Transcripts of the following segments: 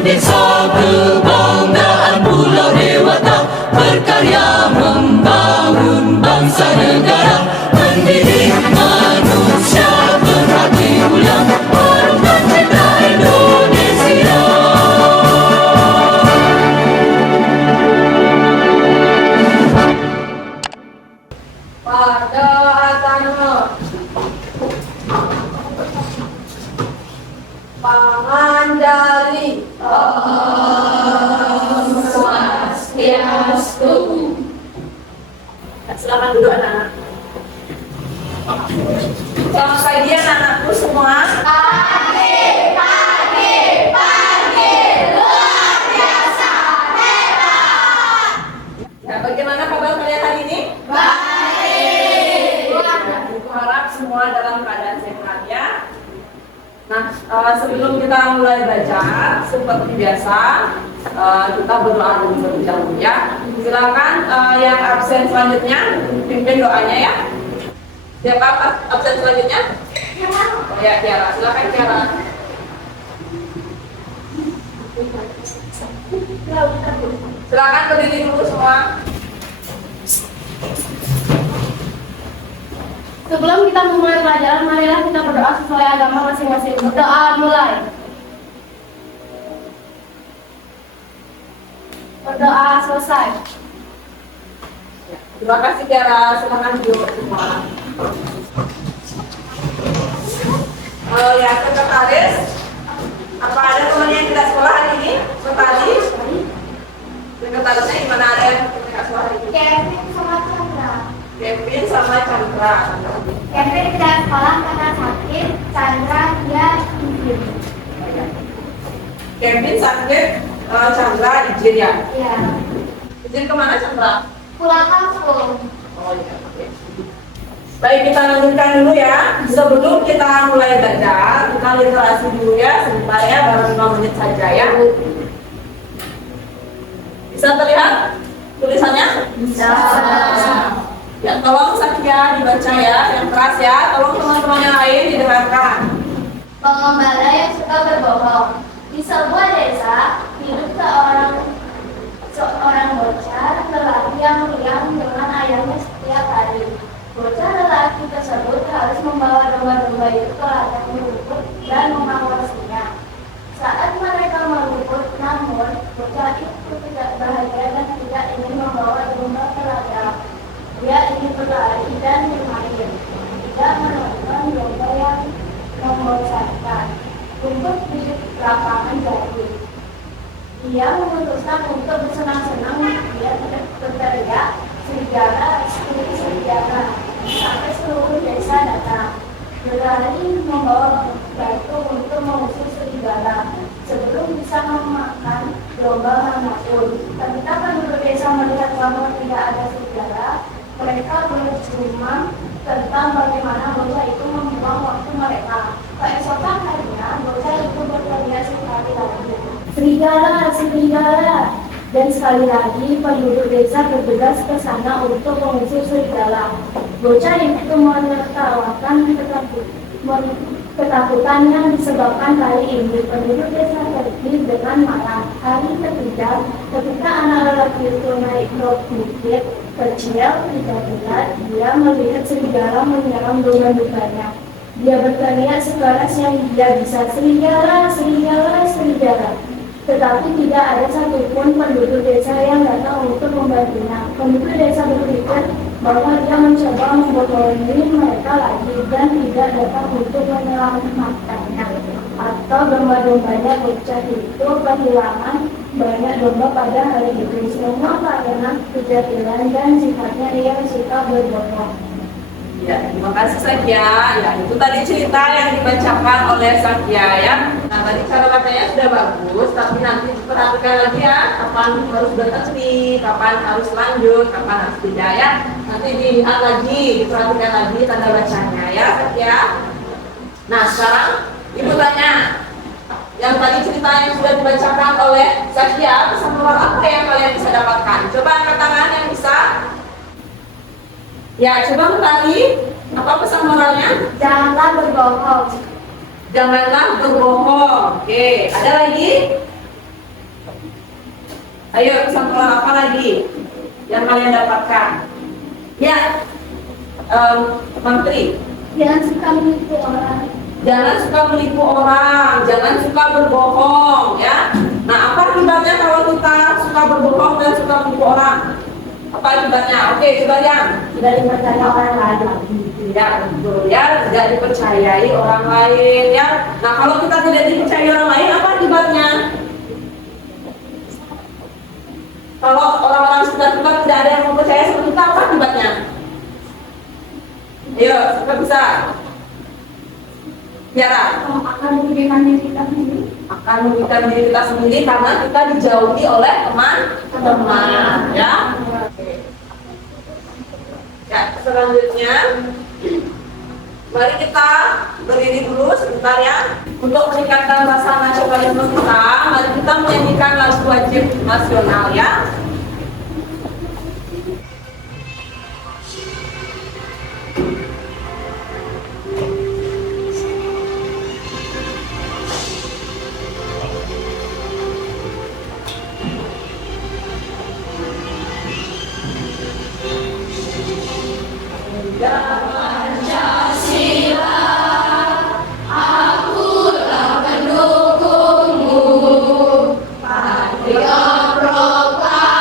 Desa kebanggaan Pulau Dewata, berkarya membangun bangsa negara, mendidik manusia berhati mulia, merupakan cinta Indonesia. Pada Atano Pangandaри Swastiastu. Silakan duduk anak-anak. Selamat pagi anak-anakku semua. Pagi, luar biasa, hebat. Ya, bagaimana kabar kalian hari ini? Baik. Aku harap semua dalam keadaan sehat ya. Nah, sebelum kita mulai belajar, seperti biasa, kita berdoa dulu terlebih dahulu ya. Silakan yang absen selanjutnya, pimpin doanya ya. Siapa absen selanjutnya? Oh ya, Tiara. Silakan Tiara. Silakan berdiri dulu semua. Sebelum kita memulai pelajaran, marilah kita berdoa sesuai agama masing-masing. Berdoa mulai. Berdoa selesai. Terima kasih Tiara. Silakan duduk semua. Ya, sekretaris. Apa ada teman yang tidak sekolah hari ini? Sekretaris. Sekretarisnya di mana ada yang tidak sekolah hari ini? Kevin sama Chandra. Kevin sama Chandra. Kevin tidak sekolah karena sakit. Chandra dia izin. Kevin sakit, Chandra izin ya. Iya. Izin kemana Chandra? Pulang kampung. Oh iya. Oke. Baik, kita lanjutkan dulu ya. Sebelum kita mulai belajar, kita literasi dulu ya, sebentar ya, baru 5 menit saja ya. Bisa terlihat tulisannya? Bisa. Ya, tolong Satya dibaca ya, yang keras ya. Tolong teman-teman yang lain didengarkan. Pengembala yang suka berbohong. Di sebuah desa hidup seorang bocah lelaki yang riang dengan ayahnya setiap hari. Bocah lelaki tersebut harus membawa domba-domba itu ke ladang merumput dan mengawasinya. Saat mereka merumput, namun bocah itu tidak bahagia dan tidak ingin membawa domba ke ladang. Dia ingin berlari dan bermain, tidak menonton domba yang membosankan. Rumput di lapangan jadi. Dia memutuskan untuk bersenang-senang. Dia tidak berteriak serigala, serigala, sampai seluruh desa datang. Berlari membawa batu untuk mengusir serigala sebelum bisa memakan domba manapun. Ketika penduduk desa melihat bahwa tidak ada serigala, mereka berjumlah tentang bagaimana bocah itu membuang waktu mereka. Keesokan harinya, bocah itu berteriak sekali lagi, "Serigala, serigala!" Dan sekali lagi penduduk desa bergegas ke sana untuk mengusir serigala. Bocah itu menertawakan ketakutan yang disebabkan kali ini. Penduduk desa pergi dengan marah. Hari ketiga, ketika anak lelaki itu naik ke bukit kecil, tiba-tiba dia melihat serigala menyerang domba-dombanya. Dia berteriak sekeras yang dia bisa, "Serigala, serigala, serigala!" Tetapi tidak ada satupun penduduk desa yang datang untuk membantunya. Penduduk desa berpikir bahwa dia mencoba membohongi mereka lagi dan tidak datang untuk menyelamatkannya. Atau domba-dombanya. Bocah itu kehilangan banyak domba pada hari itu. Semua karena kejadian dan sifatnya yang suka berbohong. Ya, terima kasih Satya. Ya, itu tadi cerita yang dibacakan oleh Satya ya. Nah, tadi cara bacanya sudah bagus, tapi nanti diperhatikan lagi ya, kapan harus berhenti, kapan harus lanjut, kapan harus tidak ya. Nanti dilihat lagi, diperhatikan lagi tanda bacanya ya, Satya. Nah, sekarang Ibu tanya, yang tadi cerita yang sudah dibacakan oleh Satya, pesan moral apa yang kalian bisa dapatkan? Coba angkat tangan yang bisa. Ya, coba tadi apa pesan moralnya? Janganlah berbohong. Janganlah berbohong. Oke, ada lagi? Ayo, kesimpulan apa lagi yang kalian dapatkan? Ya, Menteri. Jangan suka menipu orang. Jangan suka menipu orang, jangan suka berbohong, ya. Nah, apa akibatnya kalau kita suka berbohong dan suka menipu orang? Apa akibatnya? Oke, coba yang Tidak dipercaya orang lain lagi. ya, betul ya, tidak dipercayai orang lain, ya. Nah, kalau kita tidak dipercayai orang lain, apa akibatnya? Kalau orang-orang sekitar kita tidak ada yang mempercayai sama kita, apa akibatnya? Ayo, kita bisa. Tiara, Akan merugikan diri kita sendiri. akan merugikan diri kita sendiri karena kita dijauhi oleh teman-teman, ya. Ya, selanjutnya mari kita berdiri dulu sebentar ya. Untuk meningkatkan rasa nasionalisme kita, mari kita menyanyikan lagu wajib nasional ya. Patriot Proklamasi.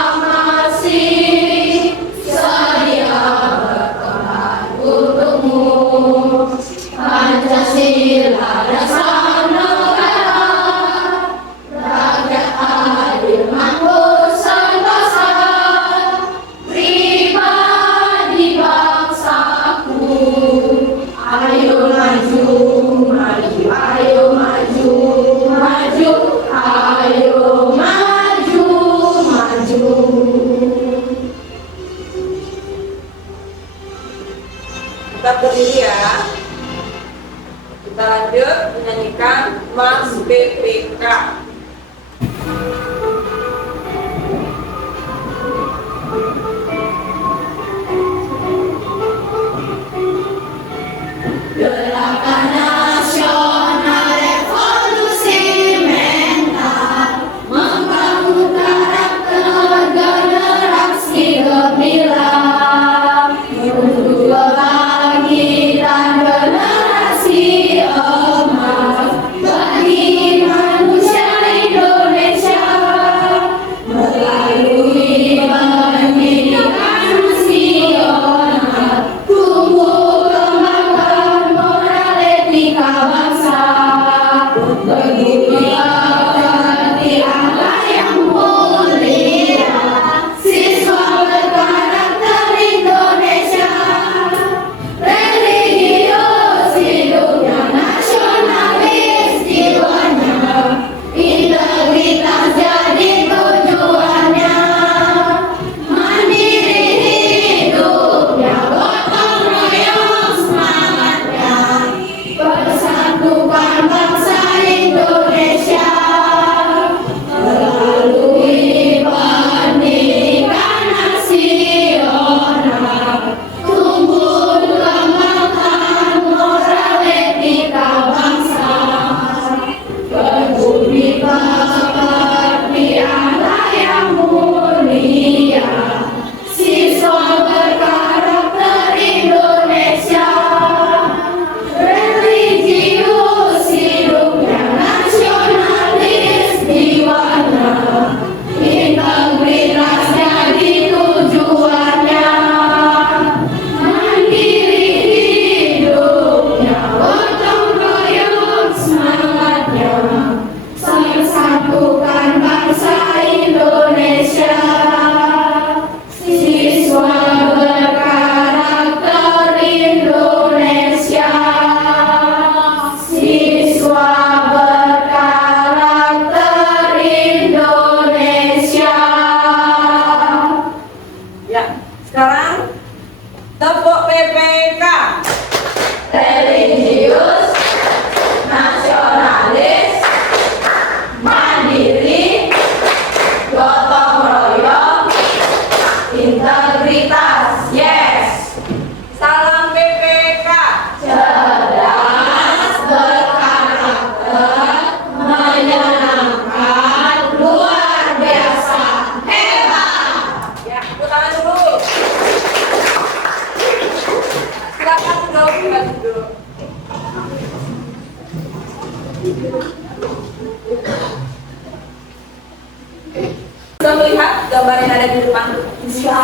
ada di depan? Bisa.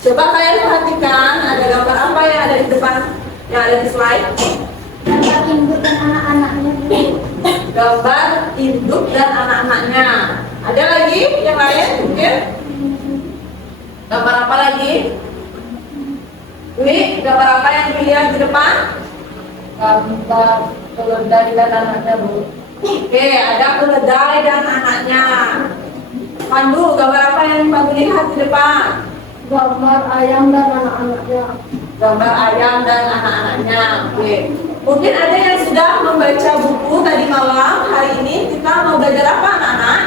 Coba kalian perhatikan ada gambar apa yang ada di depan, yang ada di slide. Gambar induk dan anak-anaknya. Gambar induk dan anak-anaknya. Ada lagi yang lain mungkin? Gambar apa lagi? Ini gambar apa yang dilihat di depan? Gambar keledai dan anaknya, Bu. Oke, ada keledai dan anaknya. Pandu, gambar apa yang Pandu lihat di depan? Gambar ayam dan anak-anaknya. Gambar ayam dan anak-anaknya. Oke. Mungkin ada yang sudah membaca buku tadi malam. Hari ini kita mau belajar apa, anak-anak?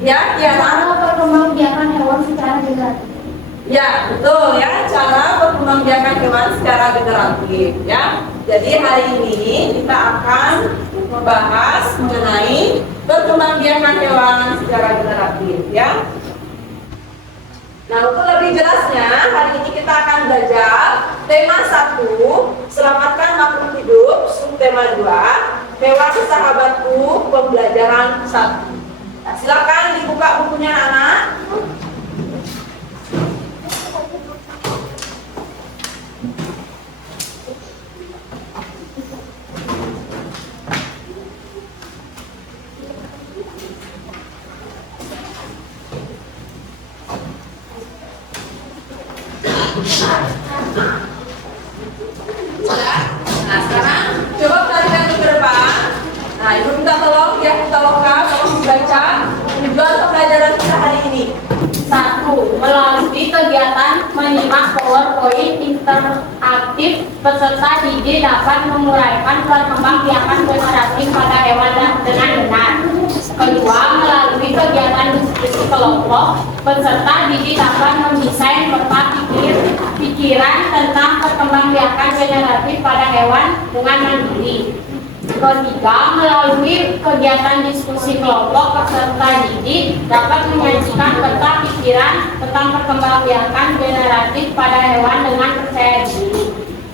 Ya, Cara perkembangbiakan hewan secara generatif. Ya, betul ya. Cara perkembangbiakan hewan secara generatif. Ya. Jadi hari ini kita akan membahas mengenai perkembangbiakan hewan secara generatif. Ya. Nah, untuk lebih jelasnya, hari ini kita akan belajar tema 1, selamatkan makhluk hidup, subtema 2, hewan sahabatku, pembelajaran 1. Nah, silakan dibuka bukunya, anak. Nah, sekarang coba perhatikan ke depan. Nah, ibu minta tolong, ya kita tolong membaca tujuan pembelajaran kita hari ini. 1. Melalui kegiatan menyimak PowerPoint interaktif, peserta didik dapat menguraikan perkembangbiakan generatif pada hewan dengan benar. 2. Melalui kegiatan diskusi kelompok, peserta didik dapat mendesain peta pikiran tentang perkembangbiakan generatif pada hewan dengan mandiri. 3. Melalui kegiatan diskusi kelompok, peserta didik dapat menyajikan peta pikiran tentang perkembangbiakan generatif pada hewan dengan percaya diri.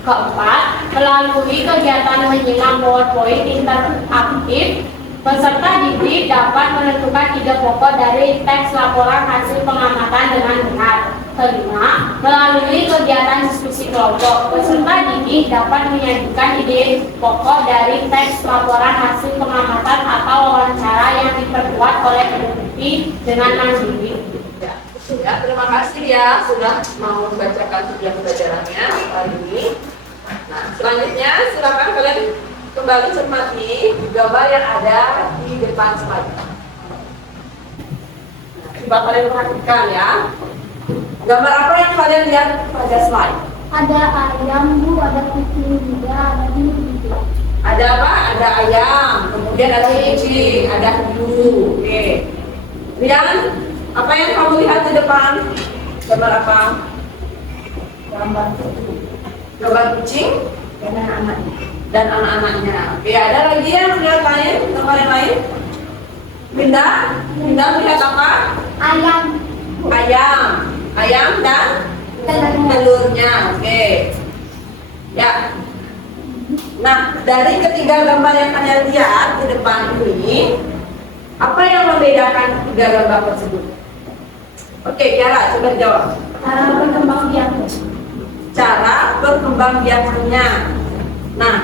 4. Melalui kegiatan menyimak PowerPoint interaktif, peserta didik dapat menentukan ide pokok dari teks laporan hasil pengamatan dengan benar. 5. Melalui kegiatan diskusi kelompok, peserta didik dapat menyajikan ide pokok dari teks laporan hasil pengamatan atau wawancara yang diperbuat oleh peneliti dengan mandiri. Ya, terima kasih ya sudah mau membacakan tujuan pembelajarannya hari ini. Nah, selanjutnya silakan kalian kembali cermati gambar yang ada di depan slide. Nah, coba kalian perhatikan ya. Gambar apa yang kalian lihat pada slide? Ada ayam, Bu, ada kucing juga, ada hiu. Ada apa? Ada ayam, kemudian ada kucing, ada hiu. Oke. Rian, apa yang kamu lihat di depan? Gambar apa? Gambar kucing Gambar kucing dan anak-anaknya. dan anak-anaknya. Oke, ada lagi yang melihat lain? Gambar yang lain? Linda melihat apa? Ayam. Ayam dan telurnya. Oke. Ya. Nah, dari ketiga gambar yang kalian lihat di depan ini, apa yang membedakan ketiga gambar tersebut? Oke, Kiara, coba jawab. Cara perkembangbiakan. Cara perkembangbiakannya. Nah,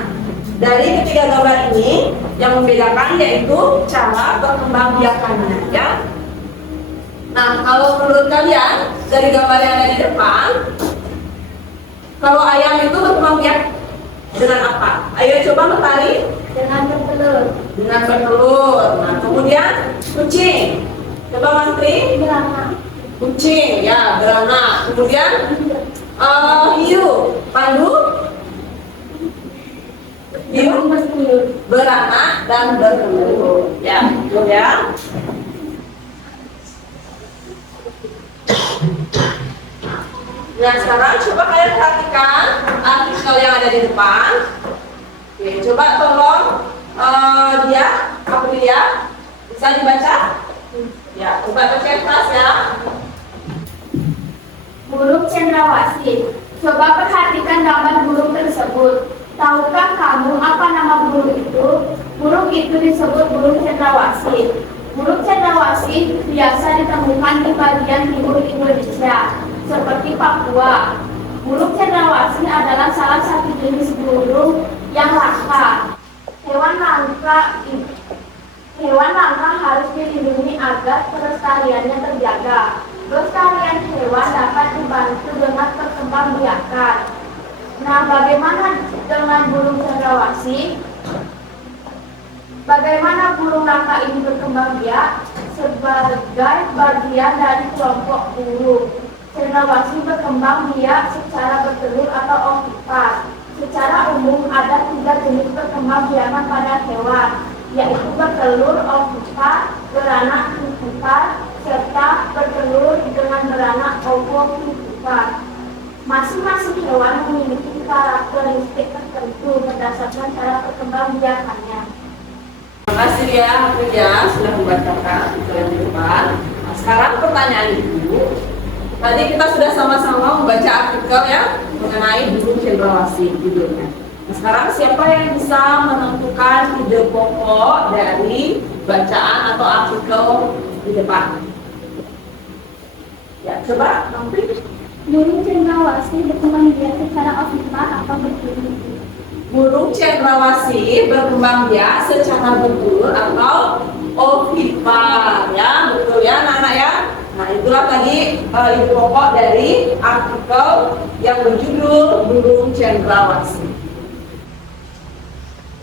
dari ketiga gambar ini yang membedakan yaitu cara perkembangbiakannya, ya. Nah, kalau menurut kalian dari gambar yang ada di depan, kalau ayam itu berkembangbiak dengan apa? Ayo coba Mentari. Dengan bertelur. Dengan bertelur. Nah, kemudian kucing. Coba Mantri. Beranak. Kucing, ya, beranak. Kemudian hiu. Pandu. Hiu beranak dan bertelur. Ya, betul ya. Nah, sekarang coba kalian perhatikan artikel yang ada di depan. Oke, coba tolong dia, Aprilia, bisa dibaca? Ya, coba baca kelas ya. Burung cendrawasih. Coba perhatikan gambar burung tersebut. Tahukah kamu apa nama burung itu? Burung itu disebut burung cendrawasih. Burung cendrawasih biasa ditemukan di bagian timur Indonesia, seperti Papua. Burung cendrawasih adalah salah satu jenis burung yang langka. Hewan langka harus dilindungi agar pelestariannya terjaga. Pelestarian hewan dapat dibantu dengan perkembangbiakan. Nah, bagaimana dengan burung cendrawasih? Bagaimana burung langka ini berkembang biak? Sebagai bagian dari kelompok burung, cendrawasih berkembang biak secara bertelur atau ovipas. Secara umum ada 3 jenis perkembangbiakan pada hewan, yaitu bertelur, ovipas, beranak, vivipas, serta bertelur dengan beranak, ovovivipas. Masing-masing hewan memiliki karakteristik tertentu berdasarkan cara perkembangbiakannya. Terima kasih ya, Afrija sudah membacakan tulisan di depan. Nah, sekarang pertanyaan ibu. Tadi kita sudah sama-sama membaca artikel ya mengenai burung cendrawasih judulnya. Nah, sekarang siapa yang bisa menentukan ide pokok dari bacaan atau artikel di depan? Ya, coba Nampik. Burung cendrawasih berkembang biak secara ovipas atau bertelur. Burung cendrawasih berkembang biak secara bertelur atau ovipar, ya, betul ya anak-anak ya. Nah, itulah tadi ide pokok dari artikel yang berjudul burung cendrawasih.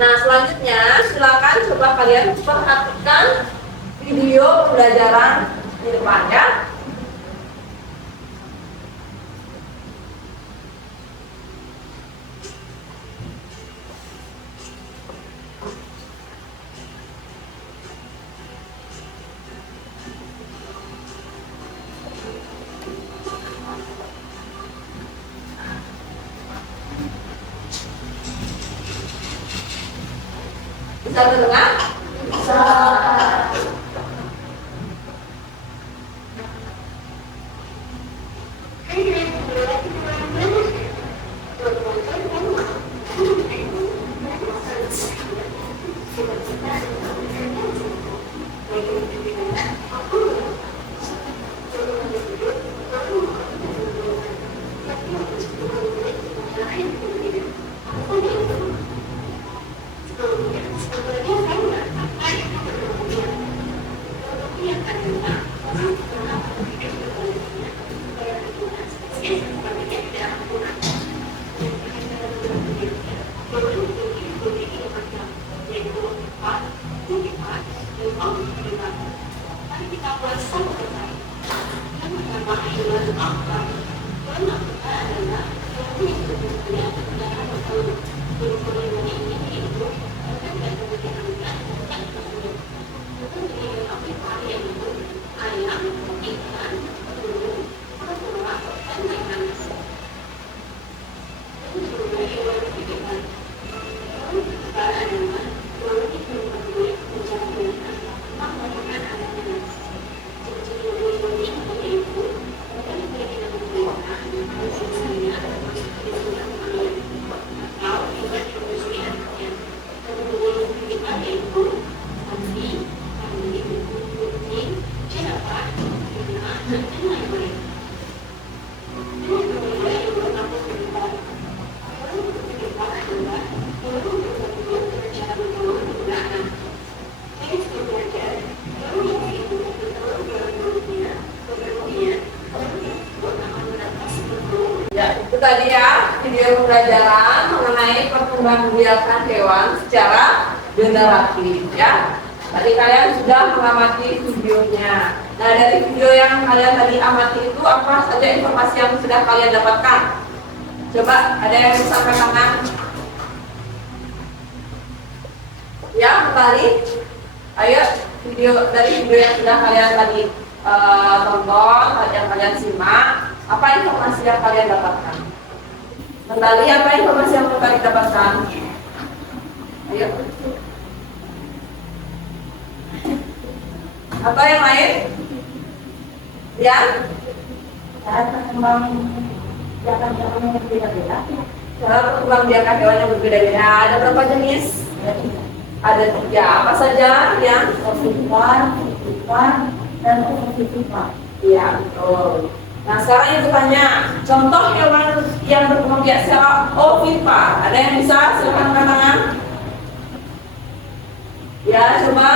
Nah, selanjutnya silakan coba kalian perhatikan video pembelajaran di depan ya. Bisa mendengar? Bisa. Tadi ya video pembelajaran mengenai perkembangbiakan hewan secara generatif ya. Tadi kalian sudah mengamati videonya. Nah, dari video yang kalian tadi amati itu apa saja informasi yang sudah kalian dapatkan? Coba ada yang bisa angkat tangan? Ya, kembali. Ayo dari video yang sudah kalian tadi tonton, yang kalian simak, apa informasi yang kalian dapatkan? Kembali, apa informasi yang kalian dapatkan? Ayo. Atau yang lain? Ya? Cara perkembangbiakan hewan yang berbeda-beda. Cara perkembangbiakan hewan yang berbeda-beda. Ada berapa jenis? Ada 3. Apa saja yang? Ovipar, FIFA dan FIFA. Iya, betul. Nah, sekarang ibu tanya, contoh hewan yang berkembang biak secara ovipa. Ada yang bisa? Silakan angkat tangan. Ya, coba.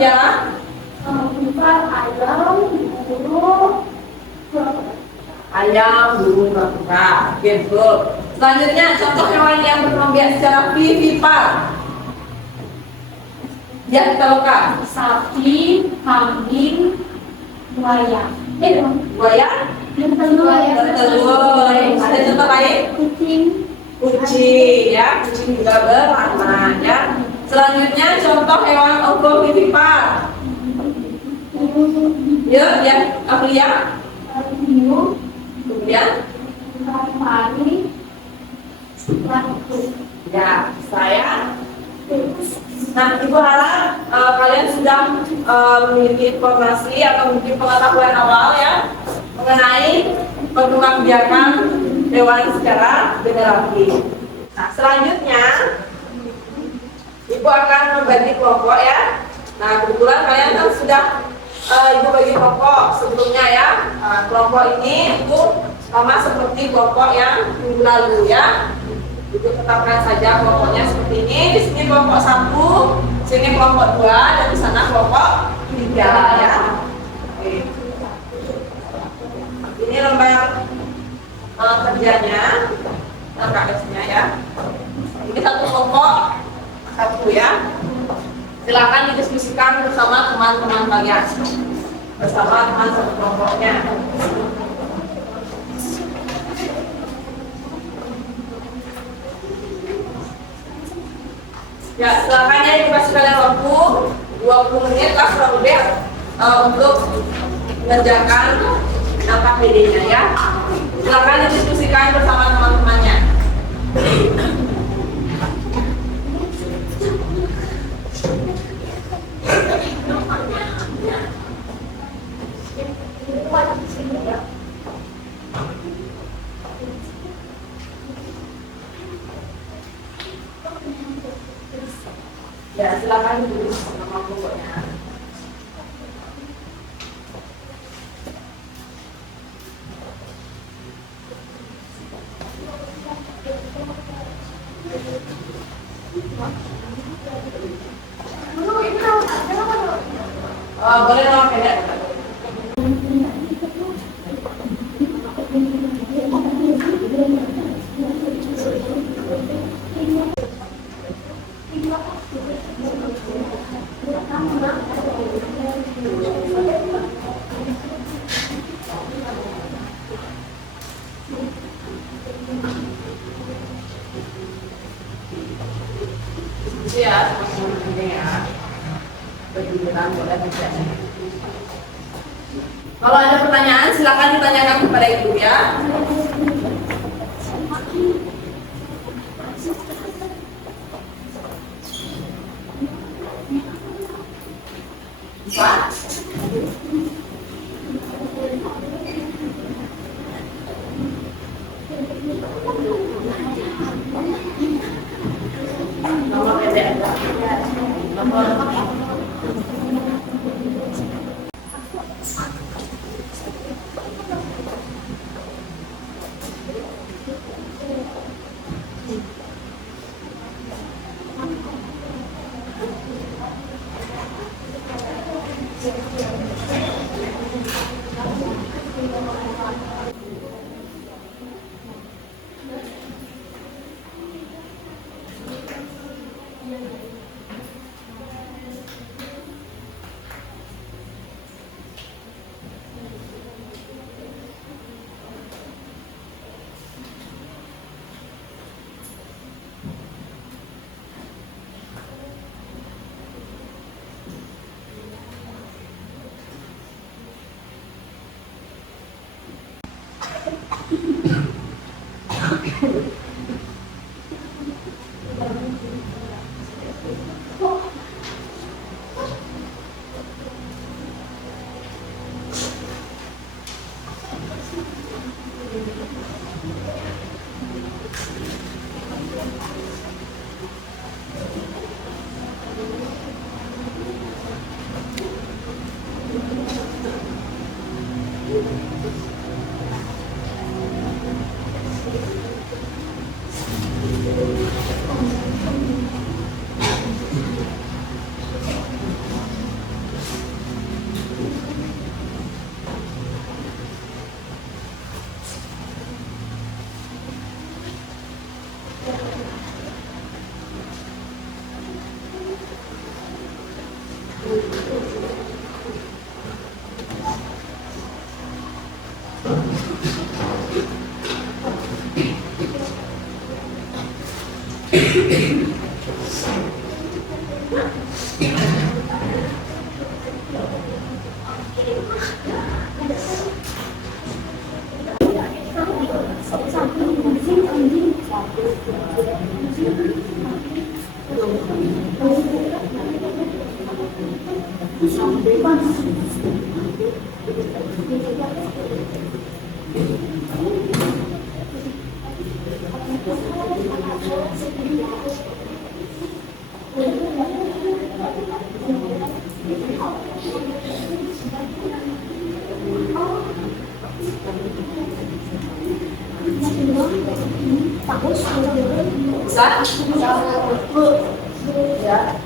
Ya. FIFA, ayam, burung, Ayam, burung, kura-kura. Oke, betul. Selanjutnya, contoh hewan yang berkembang biak secara vivipar. Ya, kita buka. Sapi, kambing, buaya. Buaya, telur, telur. Ada contoh lain? kucing, Kucing, ya. Kucing juga beranak, ya. Selanjutnya, contoh hewan ovovivipar. Ya, ya, Aprilia. hiu, Kemudian, pari, batu. ya, saya. Nah, Ibu harap kalian sudah memiliki informasi atau mungkin pengetahuan awal ya mengenai perkembangbiakan hewan secara generatif. Nah, selanjutnya Ibu akan membagi kelompok ya. Nah, kebetulan kalian kan sudah Ibu bagi kelompok sebelumnya ya. Kelompok ini itu sama seperti kelompok yang minggu lalu ya. Ibu tetapkan saja kelompoknya seperti ini. Di sini kelompok 1, sini kelompok 2, dan di sana kelompok 3 ya. Oke. Ini lembar kerjanya, KS-nya ya. Ini satu kelompok 1 ya. Silakan didiskusikan bersama teman-teman kalian, bersama teman satu kelompoknya. Ya, silakan ya Ibu kasih kalian waktu 20 menit lah kurang lebih untuk mengerjakan KPD-nya ya. Silakan didiskusikan bersama teman-temannya. Ya, silakan ditulis nama pokoknya. Boleh nama pendek. Ya, sama-sama penting ya. Bergiliran boleh tidak. Kalau ada pertanyaan silakan ditanyakan kepada Ibu ya. Bisa? Nomor pendek. Nomor Bisa? Ya.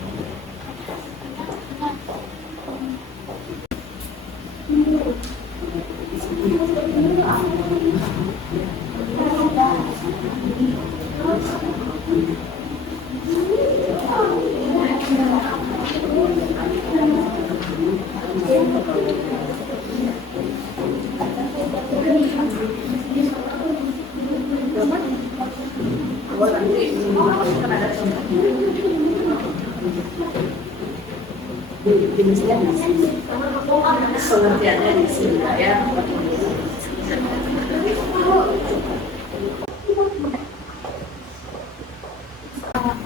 Pengertiannya di sini ya.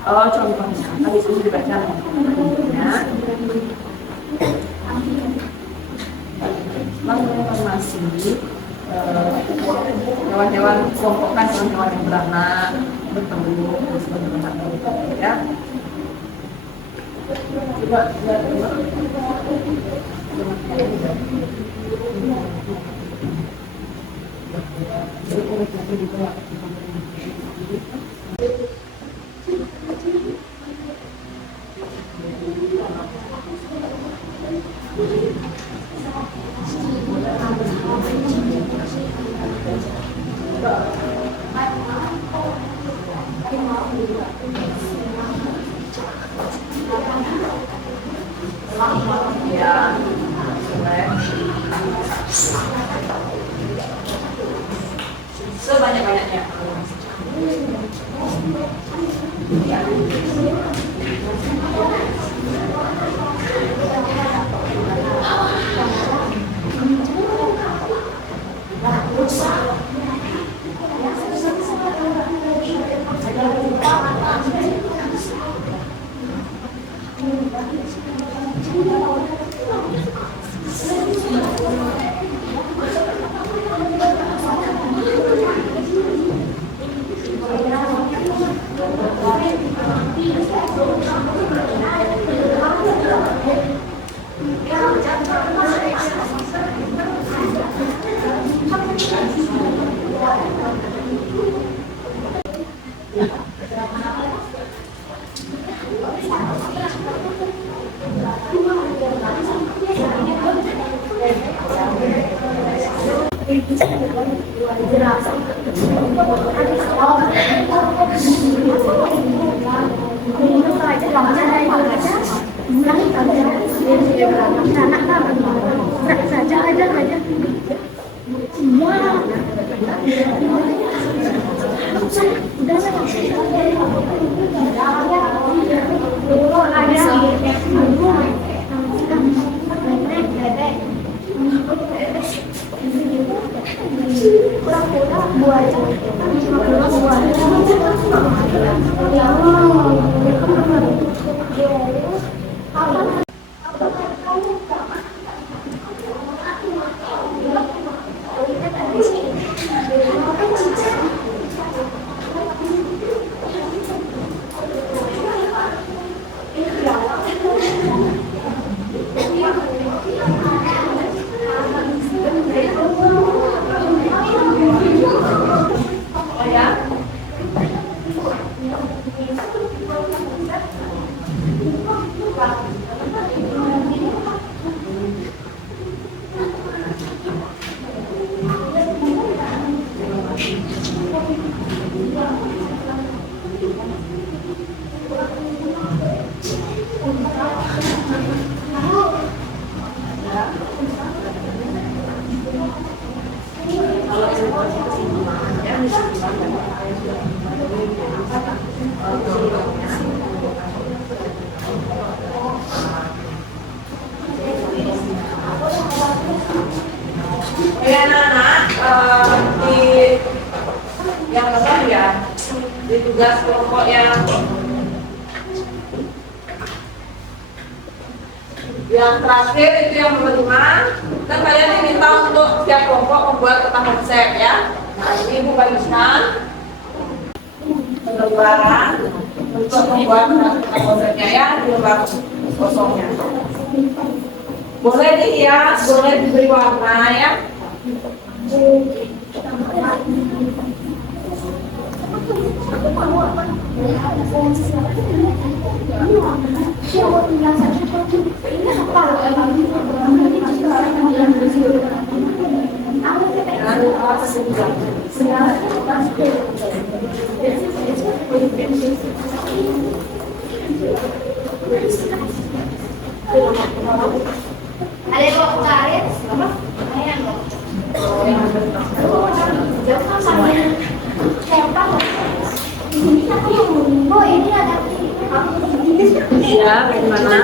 Oh, contohnya tadi sudah dibaca contohnya. Informasi hewan-hewan kelompokan hewan-hewan yang beranak bertemu terus bertemu ya. Coba ya, sebanyak-banyaknya. tugas kelompok yang terakhir itu yang nomor 5. Kan kalian diminta untuk setiap kelompok membuat peta konsep ya. Nah ini ibu bagikan lembaran untuk membuat peta konsepnya ya di lembar kosongnya. Boleh dihias, boleh diberi warna ya. Ada yang mau karet? Ayan loh. Jangan sampai siapa loh. Oh ini ada. Ya, bagaimana?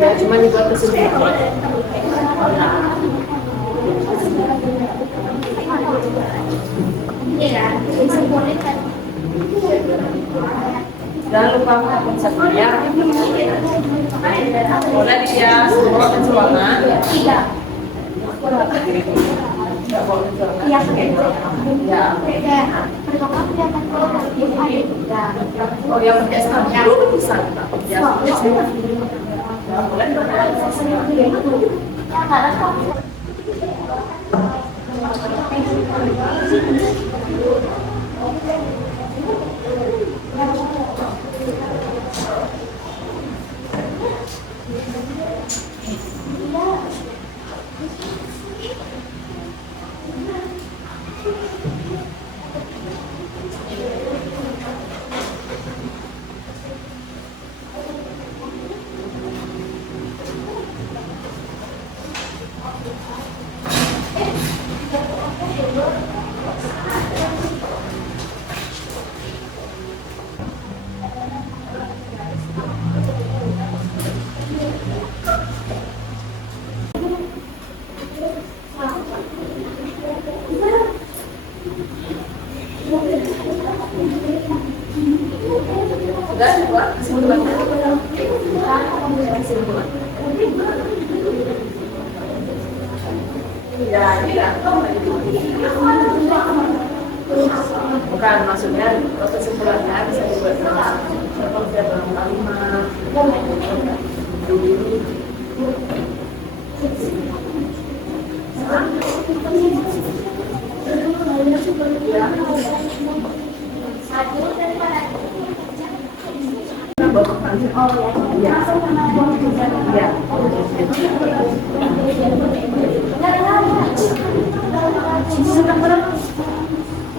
Ya, cuma dibuat keseluruhan. Iya, bisa boleh kan? Jangan lupa konsepnya. Boleh dihias, boleh pencewangan. Tidak. Iya, Ya. Oh, yang pakai dulu bisa. Ya. Boleh. Ya, karena Sudah dibuat kesimpulannya. Ya, tidak. Bukan, maksudnya kesimpulannya bisa dibuat seperti dalam kalimat.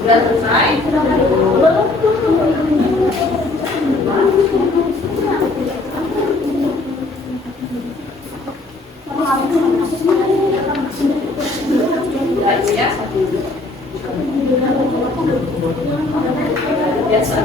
Sudah selesai? Ya. Biasa.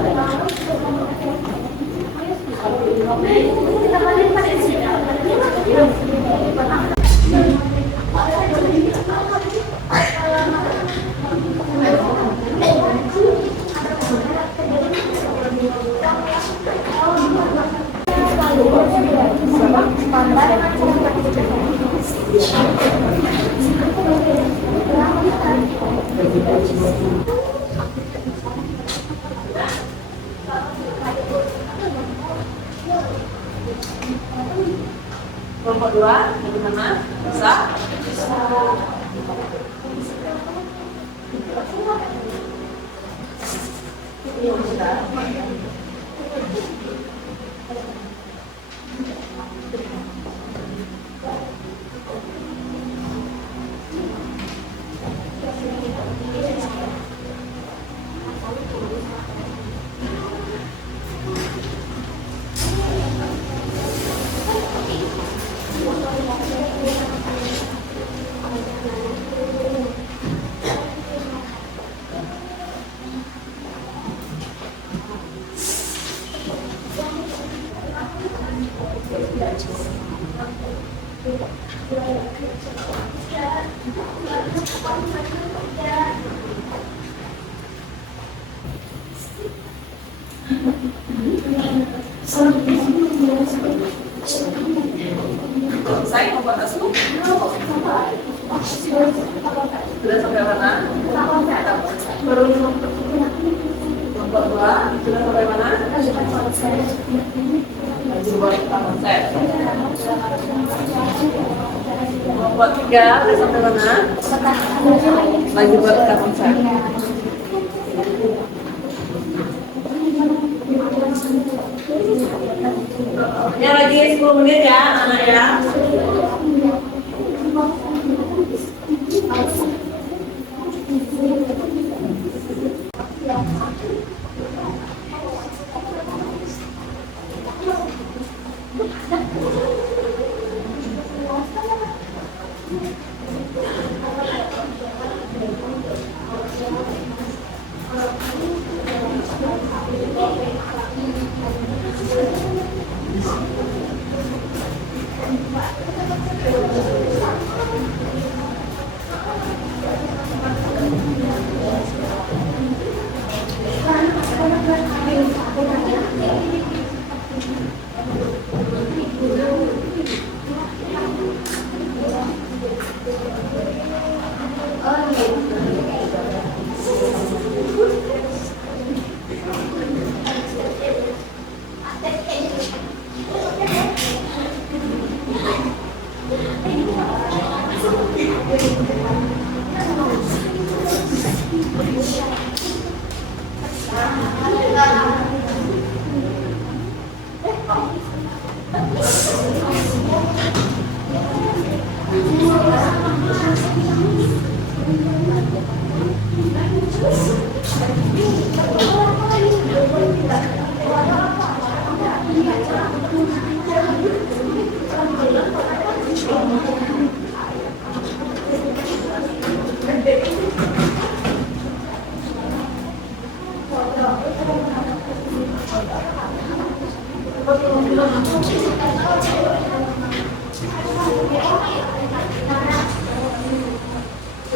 Kelompok 2, bagaimana? Bisa? Selesai membuat tasmu? Sudah sampai mana? Nomor 2 sudah sampai mana? Buat konsep. Nomor 3 sudah sampai mana? Lagi buat konsep. Ya lagi 10 menit ya anak ya.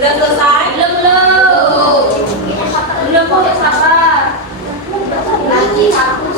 Sudah selesai? Belum boleh sabar. Lagi aku.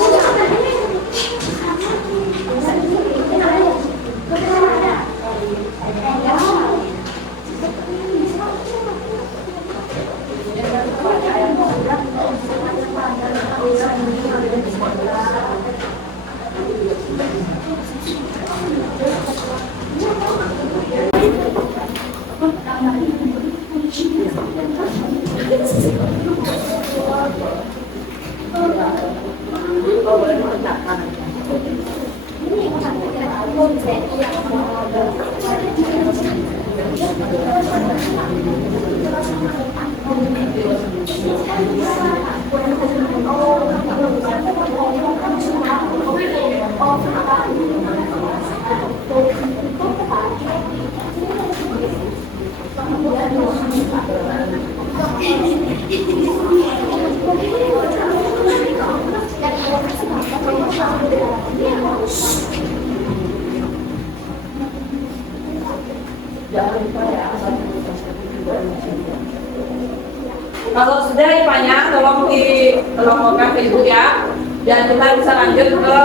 Kalau sudah IPA-nya tolong buka ke ibu ya, dan kita bisa lanjut ke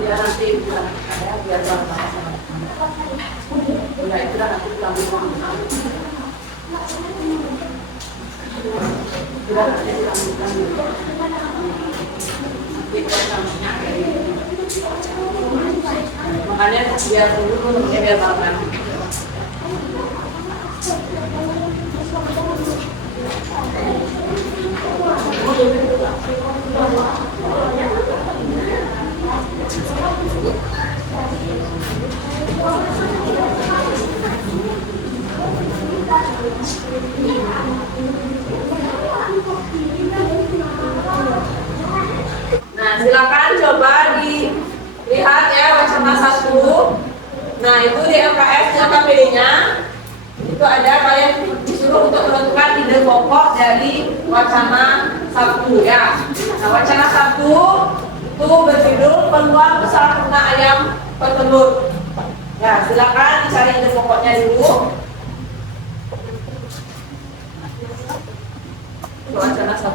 ya nanti biar ya itu nanti kita ambil makanya biar dulu biar banget. Nah, silakan coba dilihat ya wacana 1. Nah, itu di LKS LKPD-nya itu ada kalian disuruh untuk menentukan ide pokok dari wacana 1 ya. Nah, wacana 1 itu berjudul peluang usaha ternak ayam petelur. Ya, silakan dicari ide pokoknya dulu. Itu wacana 1.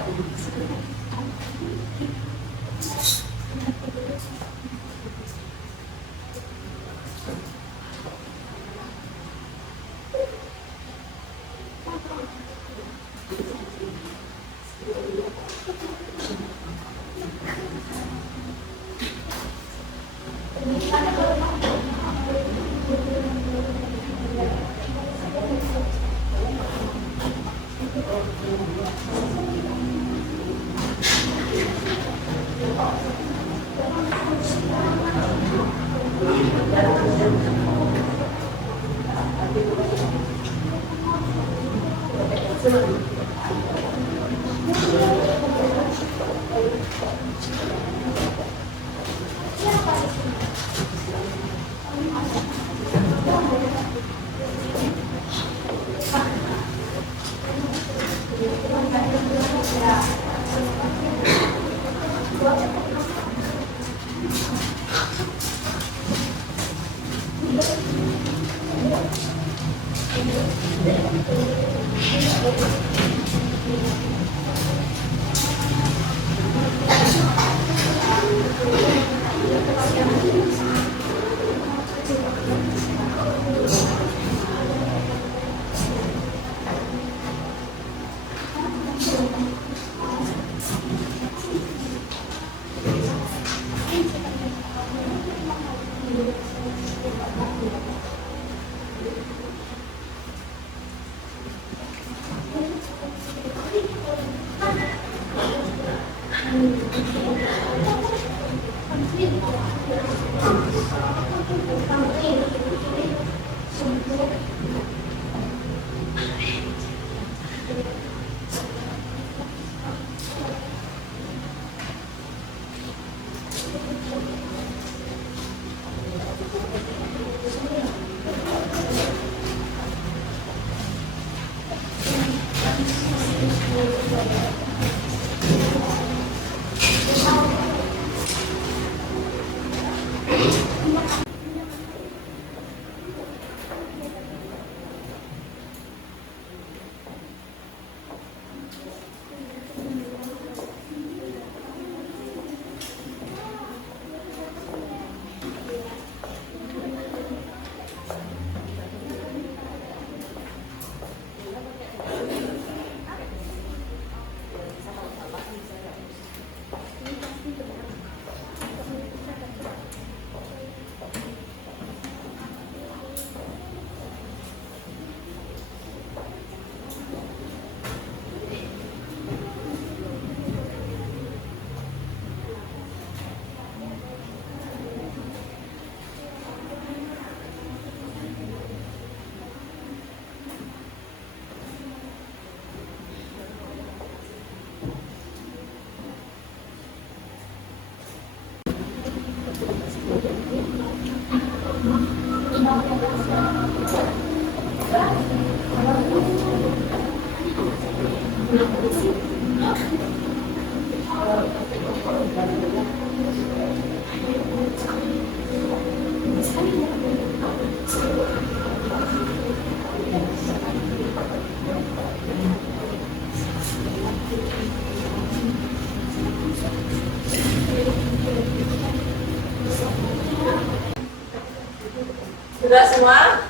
Sudah semua.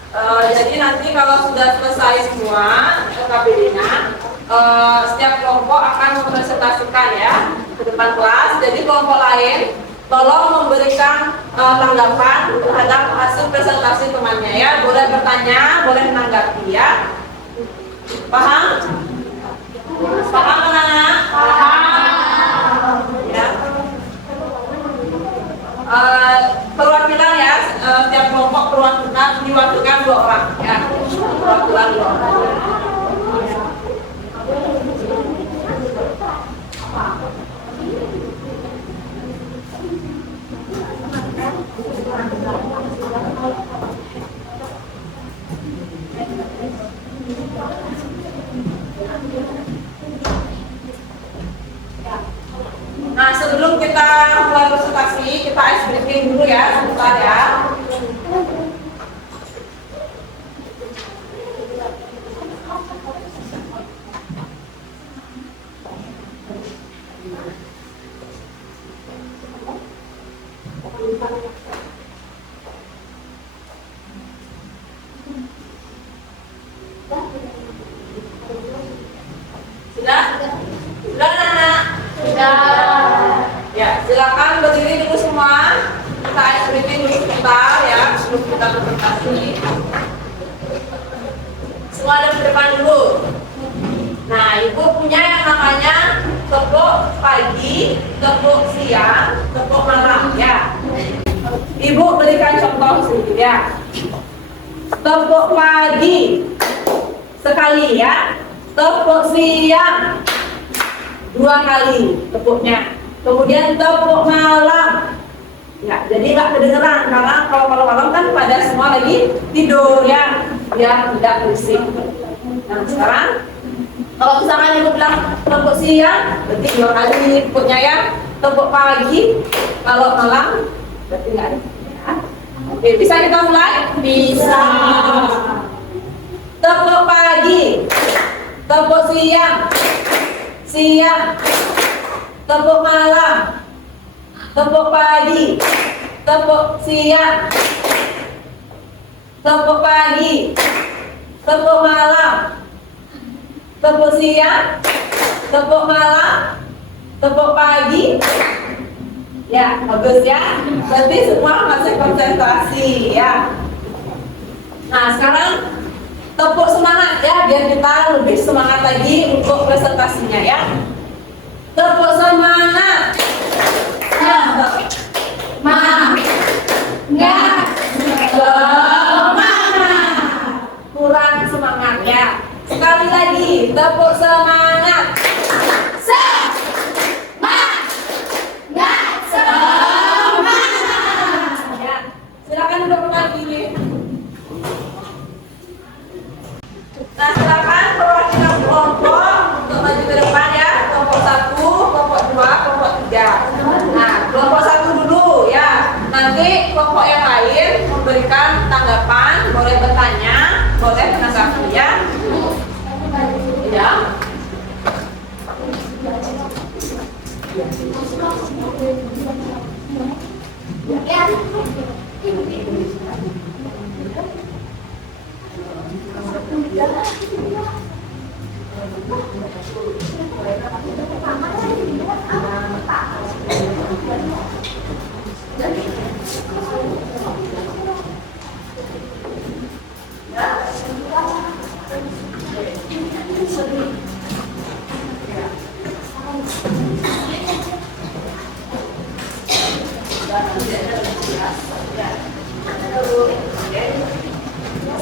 Jadi nanti kalau sudah selesai semua KPD-nya, setiap kelompok akan mempresentasikan ya ke depan kelas. Jadi kelompok lain tolong memberikan tanggapan terhadap hasil presentasi temannya ya. Boleh bertanya, boleh menanggapi ya. Paham? Paham anak-anak? Paham. Ya. Perwakilan ya, setiap kelompok perwakilan diwakilkan 2 orang ya. Perwakilan 2 orang. Nah, sebelum kita mulai presentasi, kita ice breaking dulu ya, sebentar ya. Sudah? Sudah anak? Sudah. Ya, silakan berdiri dulu semua. Kita ice breaking dulu sebentar ya, sebelum kita presentasi. Semua ada di depan dulu. Nah, ibu punya yang namanya tepuk pagi, tepuk siang, tepuk malam ya. Ibu berikan contoh sedikit ya. Tepuk pagi sekali ya. Tepuk siang 2 kali tepuknya. Kemudian tepuk malam. Ya, jadi nggak kedengeran karena kalau malam kan pada semua lagi tidur ya, biar tidak berisik. Nah, sekarang kalau misalkan ibu bilang tepuk siang, berarti 2 kali tepuknya ya. Tepuk pagi, kalau malam berarti nggak ada. Ya. Oke, bisa kita mulai? Bisa. Tepuk pagi, tepuk siang, siang, tepuk malam, tepuk pagi, tepuk siang, tepuk pagi, tepuk malam, tepuk siang, tepuk malam, tepuk pagi. Ya, bagus ya. Berarti semua masih konsentrasi ya. Nah, sekarang tepuk semangat ya, biar kita lebih semangat lagi untuk presentasinya ya. Tepuk semangat. Enggak. Semangat. Kurang semangat ya. Sekali lagi, tepuk semangat. Ya, silakan duduk kembali ini. Nah, silakan perwakilan kelompok untuk maju ke depan ya. Kelompok 1, kelompok 2, kelompok 3. Nah, kelompok 1 dulu ya. Nanti kelompok yang lain memberikan tanggapan, boleh bertanya, boleh menanggapi ya. Ya.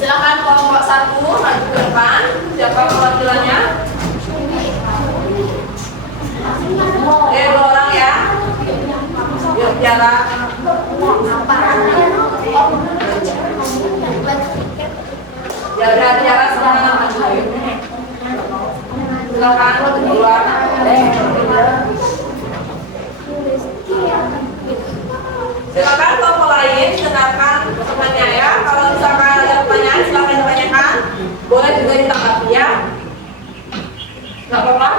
Silakan kelompok 1 maju ke depan. Siapa perwakilannya? 2 orang ya. Yuk jarak. Ya udah jarak sana maju. Silakan berdua. Silakan kelompok lain dengarkan temannya ya. Kalau misalkan ada pertanyaan silakan ditanyakan. Boleh juga ditanggapi ya. Nggak apa-apa?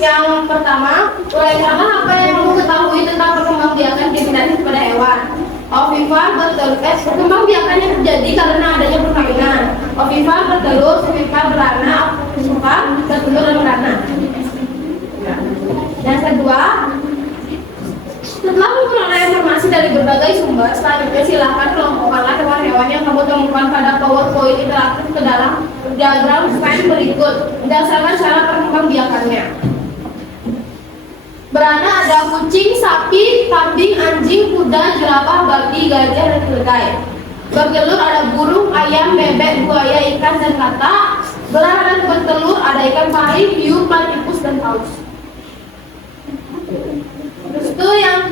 Yang pertama, uraikanlah apa yang kamu ketahui tentang perkembangbiakan genetik pada hewan. Ovivar bertelur, perkembangbiakannya terjadi karena adanya perkawinan. Ovivar bertelur, ovipar beranak, ovipar bertelur dan beranak. Yang kedua, setelah memperoleh informasi dari berbagai sumber, selanjutnya silakan kelompokkanlah hewan-hewan yang kamu temukan pada PowerPoint interaktif ke dalam diagram Venn berikut berdasarkan cara perkembangbiakannya. Beranak ada kucing, sapi, kambing, anjing, kuda, jerapah, babi, gajah, dan keledai. Bertelur ada burung, ayam, bebek, buaya, ikan, dan katak. Beranak bertelur ada ikan pari, hiu, platypus, dan paus. Terus itu yang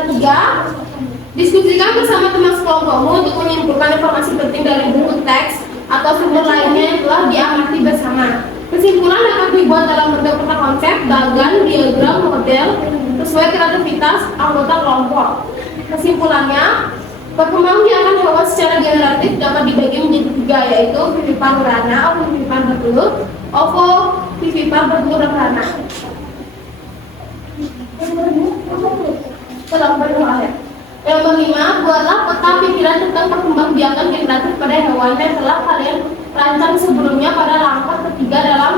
ketiga, diskusikan bersama teman sekelompokmu untuk menyimpulkan informasi penting dari buku teks atau sumber lainnya yang telah diamati bersama. Kesimpulan membuatkan diagram model sesuai kreativitas anggota kelompok. Kesimpulannya, perkembangbiakan hewan secara generatif dapat dibagi menjadi 3, yaitu vivipar berana, ovovivipar bertelur, ovovivipar bertelur dan berana. Yang kelima, buatlah peta pikiran tentang perkembangbiakan generatif pada hewan yang telah kalian rancang sebelumnya pada langkah ketiga dalam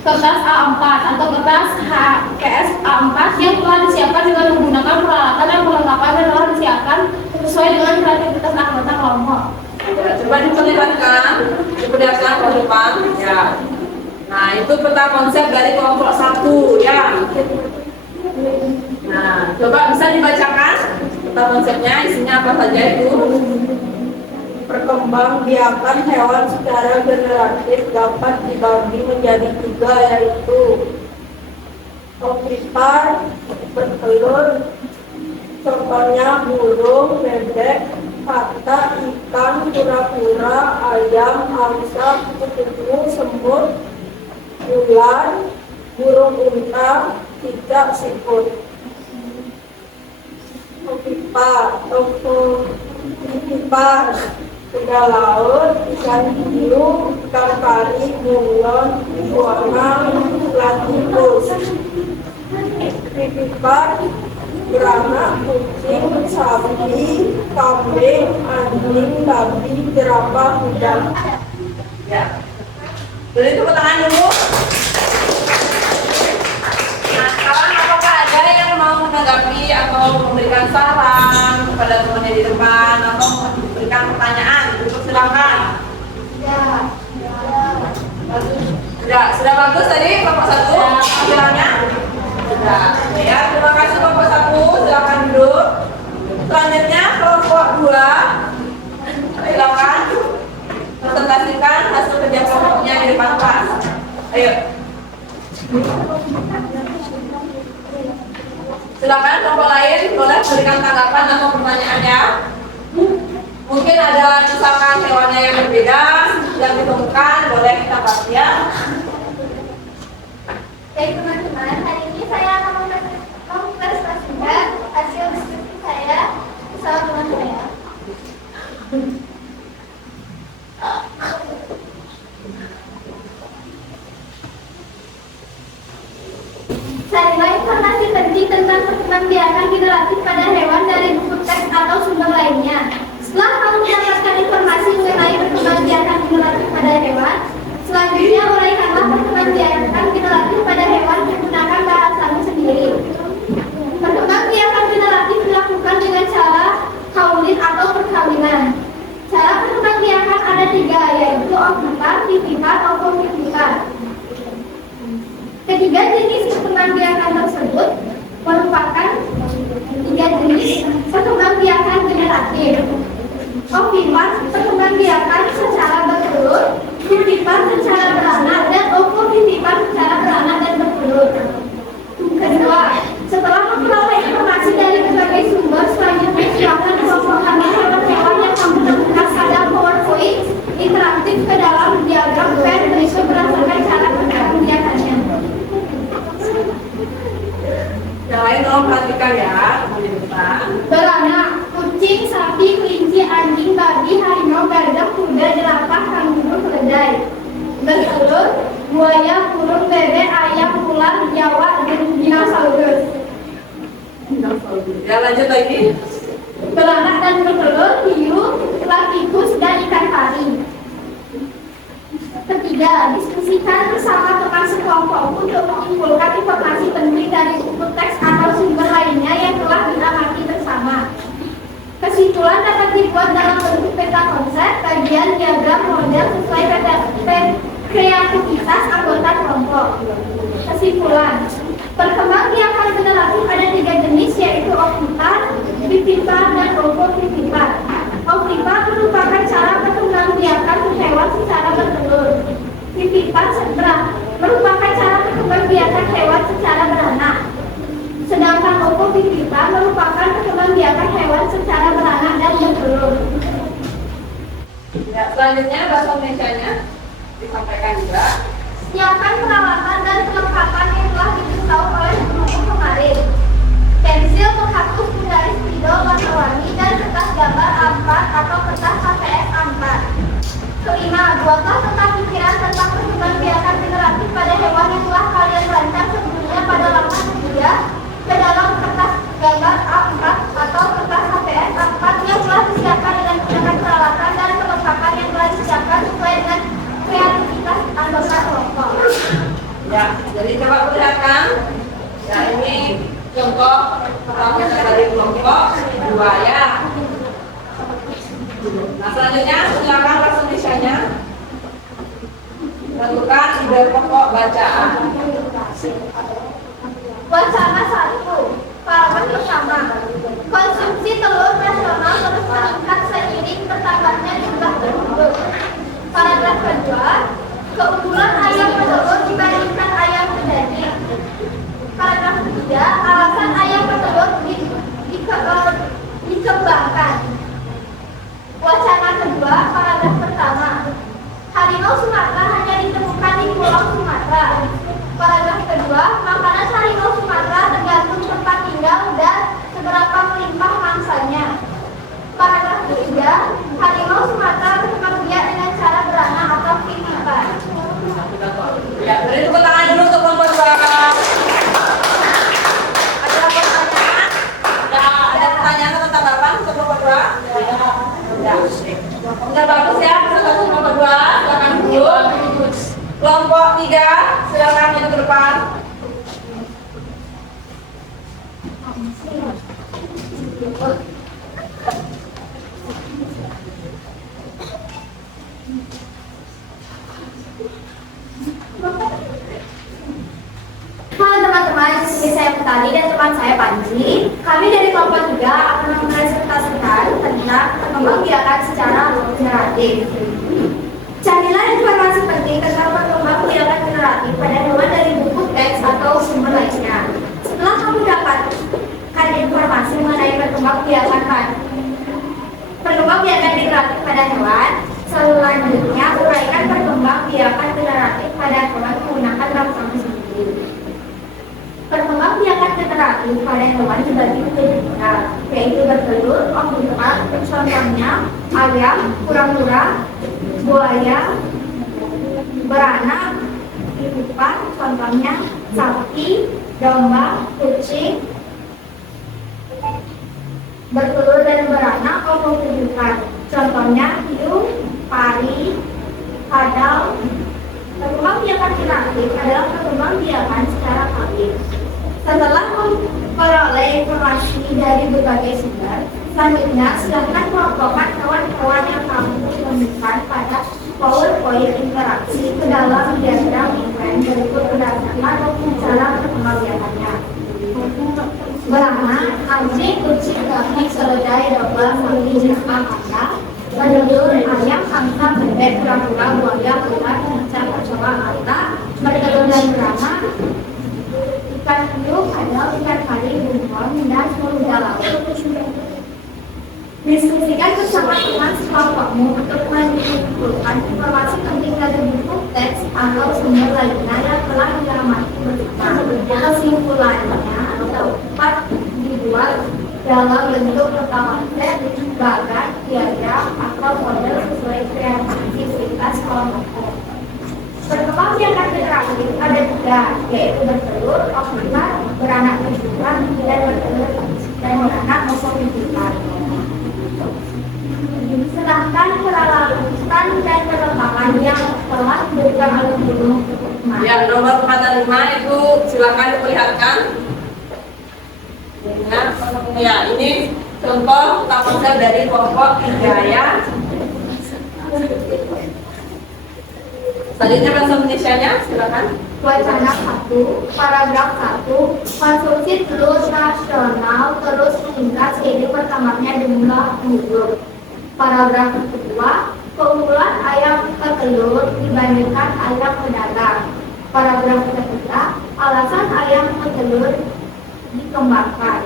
kertas A4 atau kertas HKS A4 yang telah disiapkan dengan menggunakan peralatan dan perlengkapan yang telah disiapkan sesuai dengan kreativitas anggota kelompok. Ya, coba diperlihatkan, diperlihatkan ke depan. Ya. Nah, itu peta konsep dari kelompok 1 ya. Nah, coba bisa dibacakan peta konsepnya, isinya apa saja itu? Perkembangbiakan hewan secara generatif dapat dibagi menjadi 3, yaitu ovipar bertelur, contohnya burung, bebek, patta, ikan, kura-kura, ayam, angsa, kutu, semut, ular, burung unta, cicak, siput. Ovipar kuda laut, ikan hiu, ikan pari, bunglon, iguana, platypus. Vivipar beranak kucing, sapi, kambing, anjing, babi, jerapah, kuda. Ya. Jadi itu tangan dulu. Nah, sekarang apakah ada yang mau menanggapi atau memberikan saran kepada temannya di depan atau memberikan pertanyaan? Silakan. Sudah bagus tadi kelompok 1 tampilannya? Sudah. Ya, terima kasih kelompok 1. Silakan duduk. Selanjutnya kelompok 2. Silakan presentasikan hasil kerja kelompoknya di depan kelas. Ayo. Silakan kelompok lain boleh berikan tanggapan atau pertanyaannya. Mungkin ada misalkan hewannya yang berbeda yang ditemukan, boleh kita bahas ya. Baik teman-teman, hari ini saya akan mempresentasikan hasil diskusi saya bersama teman saya. Carilah informasi penting tentang perkembangbiakan generatif pada hewan dari buku teks atau sumber lainnya. Setelah kamu mendapatkan informasi mengenai perkembangbiakan generatif pada hewan, selanjutnya uraikanlah perkembangbiakan generatif pada hewan menggunakan bahasamu sendiri. Perkembangbiakan generatif dilakukan dengan cara kaulin atau perkawinan. Cara perkembangbiakan ada 3, yaitu ovipar, vivipar, ovovivipar. Ketiga jenis perkembangbiakan tersebut merupakan 3 jenis perkembangbiakan generatif. Ovipar perkembangbiakan secara bertelur, vivipar secara beranak, dan ovovivipar secara beranak dan bertelur. Kedua, setelah memperoleh informasi dari berbagai sumber, selanjutnya silakan kelompokkan hewan-hewan yang kamu temukan pada PowerPoint interaktif ke dalam diagram pen berikut berdasarkan cara perkembangbiakannya. Yang lain tolong perhatikan ya, di depan. Beranak, kucing, sapi, kelinci, anjing, babi, harimau, gagak, kuda, jerapah, kanguru, keledai. Bertelur, buaya, burung, bebek, ayam, ular, biawak, dan dinosaurus. Ya, lanjut lagi. Beranak dan bertelur, hiu, platypus, dan ikan pari. Ketiga, diskusikan bersama teman sekelompok untuk mengumpulkan informasi penting dari buku teks atau sumber lainnya yang telah diamati bersama. Kesimpulan dapat dibuat dalam bentuk peta konsep, bagian diagram model sesuai kreativitas anggota kelompok. Kesimpulan, perkembangbiakan generatif ada 3 jenis, yaitu ovipar, vivipar, dan ovovivipar. Ovipar merupakan cara perkembangbiakan hewan secara bertelur. Vivipar merupakan cara perkembangbiakan hewan secara beranak. Sedangkan ovovivipar merupakan perkembangbiakan hewan secara beranak dan bertelur. Ya, selanjutnya bahasa Indonesianya disampaikan juga. Siapkan peralatan dan perlengkapan yang telah diberitahu oleh kertas gambar A4 atau kertas HVS A4. Kelima, buatlah tentang pikiran tentang perkembangbiakan generatif pada hewan yang telah kalian rancang sebelumnya pada laman media ke dalam kertas gambar A4 atau kertas HVS A4 yang telah disiapkan dengan menggunakan peralatan dan perlengkapan yang telah disiapkan sesuai dengan kreativitas anggota kelompok. Ya, jadi coba perlihatkan. Ya, ini contoh pertama dari kelompok dua ya. Nah, selanjutnya silakan kelas Indonesianya. Tentukan ide pokok bacaan. Wacana 1. Paragraf pertama. Konsumsi telur nasional terus meningkat seiring bertambahnya jumlah penduduk. Paragraf kedua. Keunggulan ayam petelur dibandingkan ayam pedaging. Paragraf ketiga. Alasan ayam petelur dikembangkan. Wacana kedua, paragraf pertama. Harimau Sumatera hanya ditemukan di Pulau Sumatera. Paragraf kedua, makanan harimau Sumatera tergantung tempat tinggal dan seberapa melimpah mangsanya. Paragraf ketiga, harimau Sumatera berkembang biak dengan cara beranak atau titipan. Ya, beri tepuk tangan dulu untuk kelompok dua. Ada pertanyaan? Ya, ada pertanyaan tentang Bapak untuk kelompok dua? Ya. Sudah bagus ya, satu kelompok dua, silakan dulu. Kelompok tiga, silakan maju ke depan. Halo teman-teman, di sini saya Putari dan teman saya Panji. Kami dari kelompok 3 akan mempresentasikan tentang perkembangbiakan secara generatif. Carilah informasi penting tentang perkembangbiakan generatif pada hewan dari buku teks atau sumber lainnya. Setelah kamu dapatkan informasi mengenai perkembangbiakan generatif pada hewan, selanjutnya uraikan perkembangbiakan generatif pada hewan menggunakan rangsangan sendiri. Perkembangbiakan generatif pada hewan dibagi menjadi 3, yaitu bertelur, omnivoran, contohnya ayam, kura-kura, buaya, beranak, titipan, contohnya sapi, domba, kucing, bertelur dan beranak, omnivoran, contohnya hiu, pari, kadal. Perkembangbiakan generatif adalah perkembangbiakan secara kawin. Setelah memperoleh informasi dari berbagai sumber, selanjutnya silakan kelompokkan hewan-hewan yang kamu temukan pada PowerPoint interaksi ke dalam diagram event berikut berdasarkan cara perkembangbiakannya. Beranak, anjing, kucing, babi, keledai, domba, sapi, jerapah, kanda, bertelur, ayam, angsa, bebek, kura-kura, buaya, ular, cicak, kecoa, anta, bertelur dan beranak, ikan hiu, kadal, ikan pari, bunglon, dan seluruh laut. Diskusikan bersama teman sekelompokmu untuk mengumpulkan informasi penting dari buku teks atau sumber lainnya yang telah diamati bersama. Kesimpulannya dapat dibuat dalam bentuk rekaman teks, bagan, diagram, atau model sesuai kreativitas kelompok. Perkembangbiakan generatif ada 3, yaitu bertelur, omnivoran, beranak kehidupan, dan bertelur dan beranak titipan. Sedangkan peralatan dan perlengkapan yang telah diberikan oleh guru. Ya, nomor 45 itu silakan diperlihatkan. Ya, ini contoh tampil dari kelompok 3 ya. Selanjutnya bahasa Indonesianya, silakan. Wacana 1, paragraf 1, konsumsi telur nasional terus meningkat seiring bertambahnya jumlah penduduk. Paragraf kedua, keunggulan ayam petelur dibandingkan ayam pedagang. Paragraf ketiga, alasan ayam petelur dikembangkan.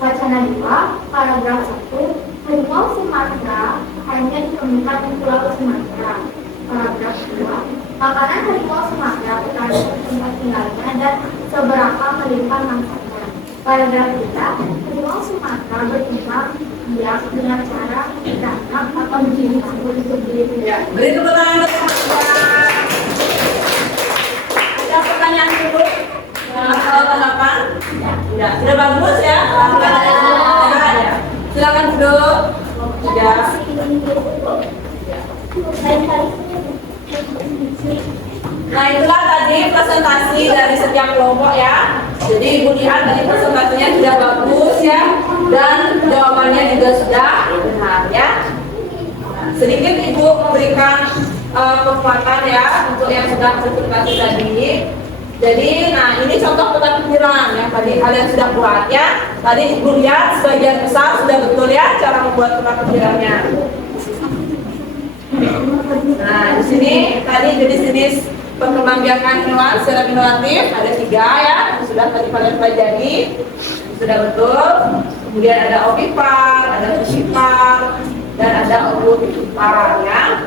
Wacana 2, paragraf 1, harimau Sumatera hanya ditemukan di Pulau Sumatera. Paragraf 2, makanan harimau Sumatera tergantung tempat tinggalnya dan seberapa melimpah mangsanya. Paragraf 3, harimau Sumatera berkembang dia dengan cara bertangkap atau begini sendiri. Ya, beri tepuk tangan untuk teman-teman. Ada pertanyaan dulu? Atau tanggapan? Ya, sudah bagus ya. Ya. Silakan duduk. Ya. Nah, itulah tadi presentasi dari setiap kelompok ya. Jadi Ibu lihat tadi presentasinya sudah bagus ya, dan jawabannya juga sudah benar ya. Nah, sedikit Ibu memberikan kekuatan ya untuk yang sudah presentasi tadi. Jadi, nah ini contoh kotak pikiran yang tadi kalian sudah buat ya. Tadi Ibu lihat sebagian besar sudah betul ya cara membuat kotak pikirannya. Nah, di sini tadi jenis-jenis perkembangbiakan hewan secara inovatif ada 3 ya, yang sudah tadi kalian pelajari, sudah betul. Kemudian ada ovipar, ada visipar, dan ada ovovivipar ya.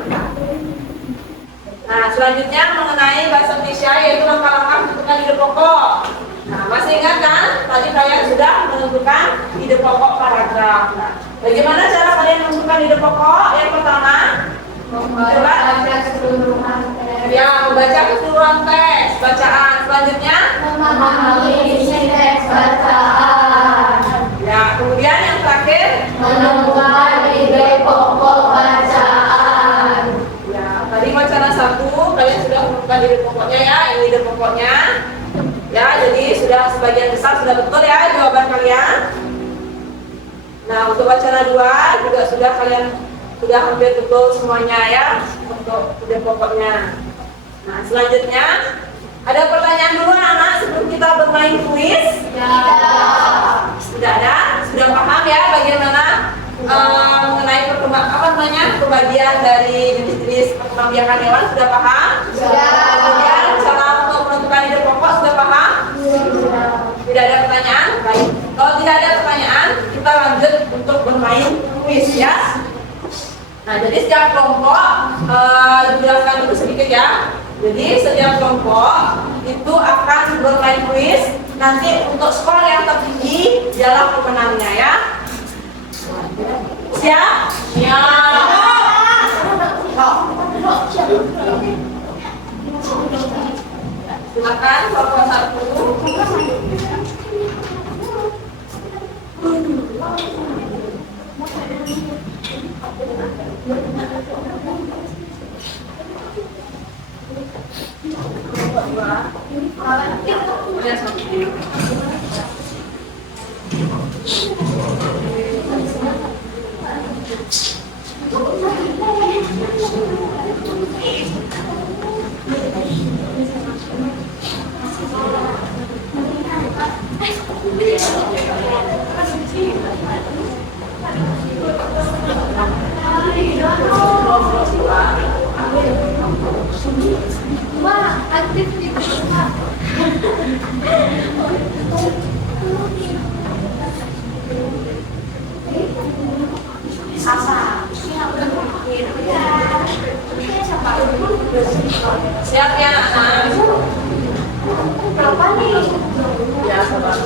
Nah, selanjutnya mengenai bahasa Indonesia yaitu langkah-langkah menentukan ide pokok. Nah, masih ingat kan? Tadi kalian sudah menentukan ide pokok paragraf. Nah, bagaimana cara kalian menentukan ide pokok? Yang pertama, membaca keseluruhan teks. Ya, membaca keseluruhan teks bacaan. Selanjutnya, Memahami isi teks bacaan. ya, kemudian yang terakhir, Menemukan ide pokok bacaan. ya, tadi wacana 1 kalian sudah menemukan ide pokoknya ya, ini ide pokoknya. Ya, jadi sudah sebagian besar sudah betul ya jawaban kalian. Nah, untuk wacana 2 juga sudah kalian sudah hampir betul semuanya ya untuk ide pokoknya. Nah, selanjutnya ada pertanyaan dulu anak-anak sebelum kita bermain kuis. Sudah ada? Sudah paham ya bagaimana mengenai pembagian dari jenis-jenis perkembangbiakan hewan, sudah paham? Sudah. Kemudian cara untuk menentukan ide pokok sudah paham? Tidak ada pertanyaan? Baik. Kalau tidak ada pertanyaan, kita lanjut untuk bermain kuis ya. Nah, jadi setiap kelompok dijelaskan dulu sedikit ya. Jadi setiap kelompok itu akan bermain kuis. Nanti untuk skor yang tertinggi dialah pemenangnya ya. Siap? Silakan kelompok 1. Aktif di Siap ya anak? berapa nih? Ya, sabar.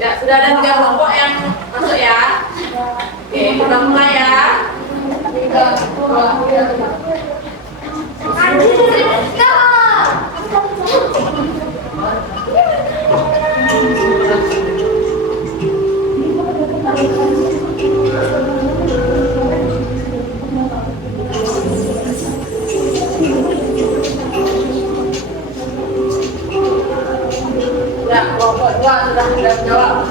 Ya, sudah ada 3 kelompok yang masuk ya. Oke, kita mulai ya. 3, 2. Ya, kelompok 2 sudah jawab.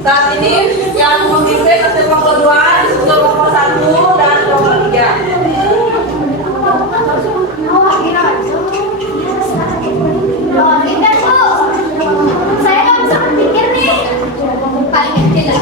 Saat ini yang memimpin hasil kelompok 2 disusul kelompok 1 dan kelompok 3. Saya nggak bisa berpikir nih. Paling kecil.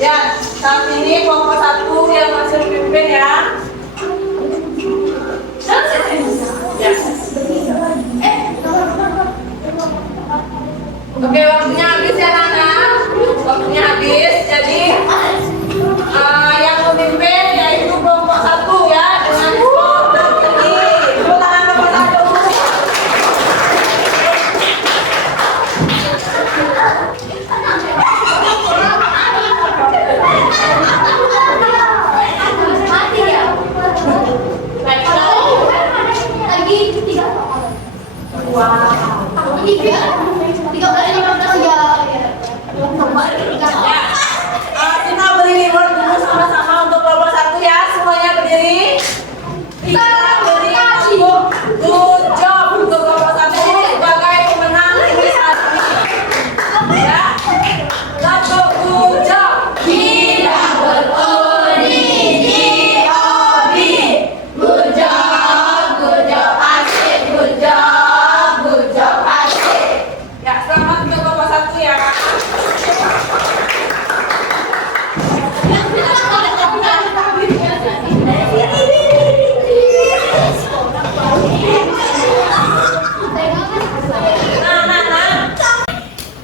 Ya, saat ini kelompok 1 yang masih memimpin ya. Ya. Oke, waktunya habis ya Nana. Waktunya habis. Jadi yang memimpin yaitu kelompok 1 ya dengan skor tertinggi. Tepuk tangan kelompok 1. Mati ya. Lagi 3. Wow. 3 kali 15 ya. Kita beri reward dulu sama-sama untuk kelompok 1 ya. Semuanya berdiri. Kita beri good job untuk kelompok 1 sebagai pemenang ini saat ini. Ya. Satu good job. Tidak beruni di Odi. Good job asik. Good job asik. Ya, selamat untuk kelompok 1 ya.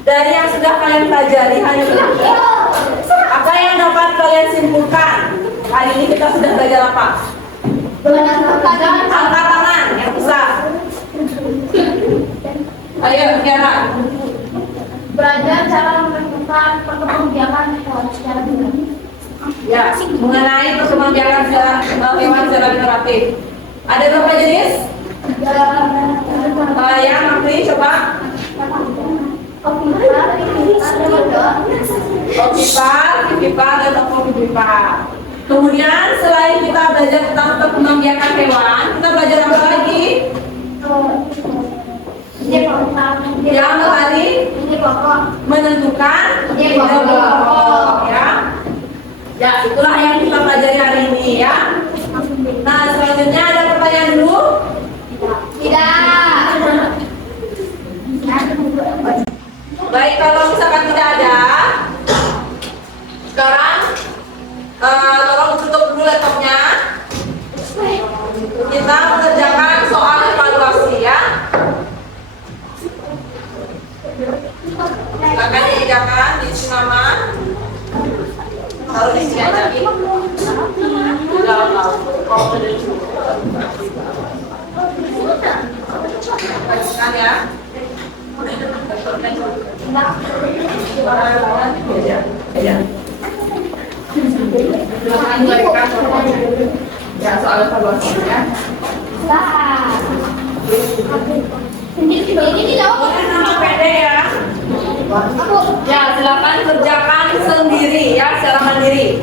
Dari yang sudah kalian pelajari hanya berikut. Apa yang dapat kalian simpulkan? Hari ini kita sudah belajar apa? Angkat tangan yang besar. Ayo, Kiara. Belajar cara menentukan perkembangbiakan hewan secara benar. Ya, mengenai perkembangbiakan hewan secara generatif. Ada berapa jenis? Ya, Makri, coba. Opipar, dan opipar. Kemudian selain kita belajar tentang perkembangbiakan hewan, kita belajar apa lagi? Yang tadi menentukan pokok, ya. Ya, itulah yang kita pelajari hari ini ya. Nah, selanjutnya ada pertanyaan dulu? Tidak. Baik, kalau misalkan tidak ada, sekarang tolong tutup dulu laptopnya. Kita mengerjakan soal evaluasi ya. Silakan dikerjakan, diisi nama. Taruh di sini aja. Lanjutkan ya. Silakan berikan ya soal evaluasinya. Ini jawab. Pede ya. Ya, silakan kerjakan sendiri ya, secara mandiri.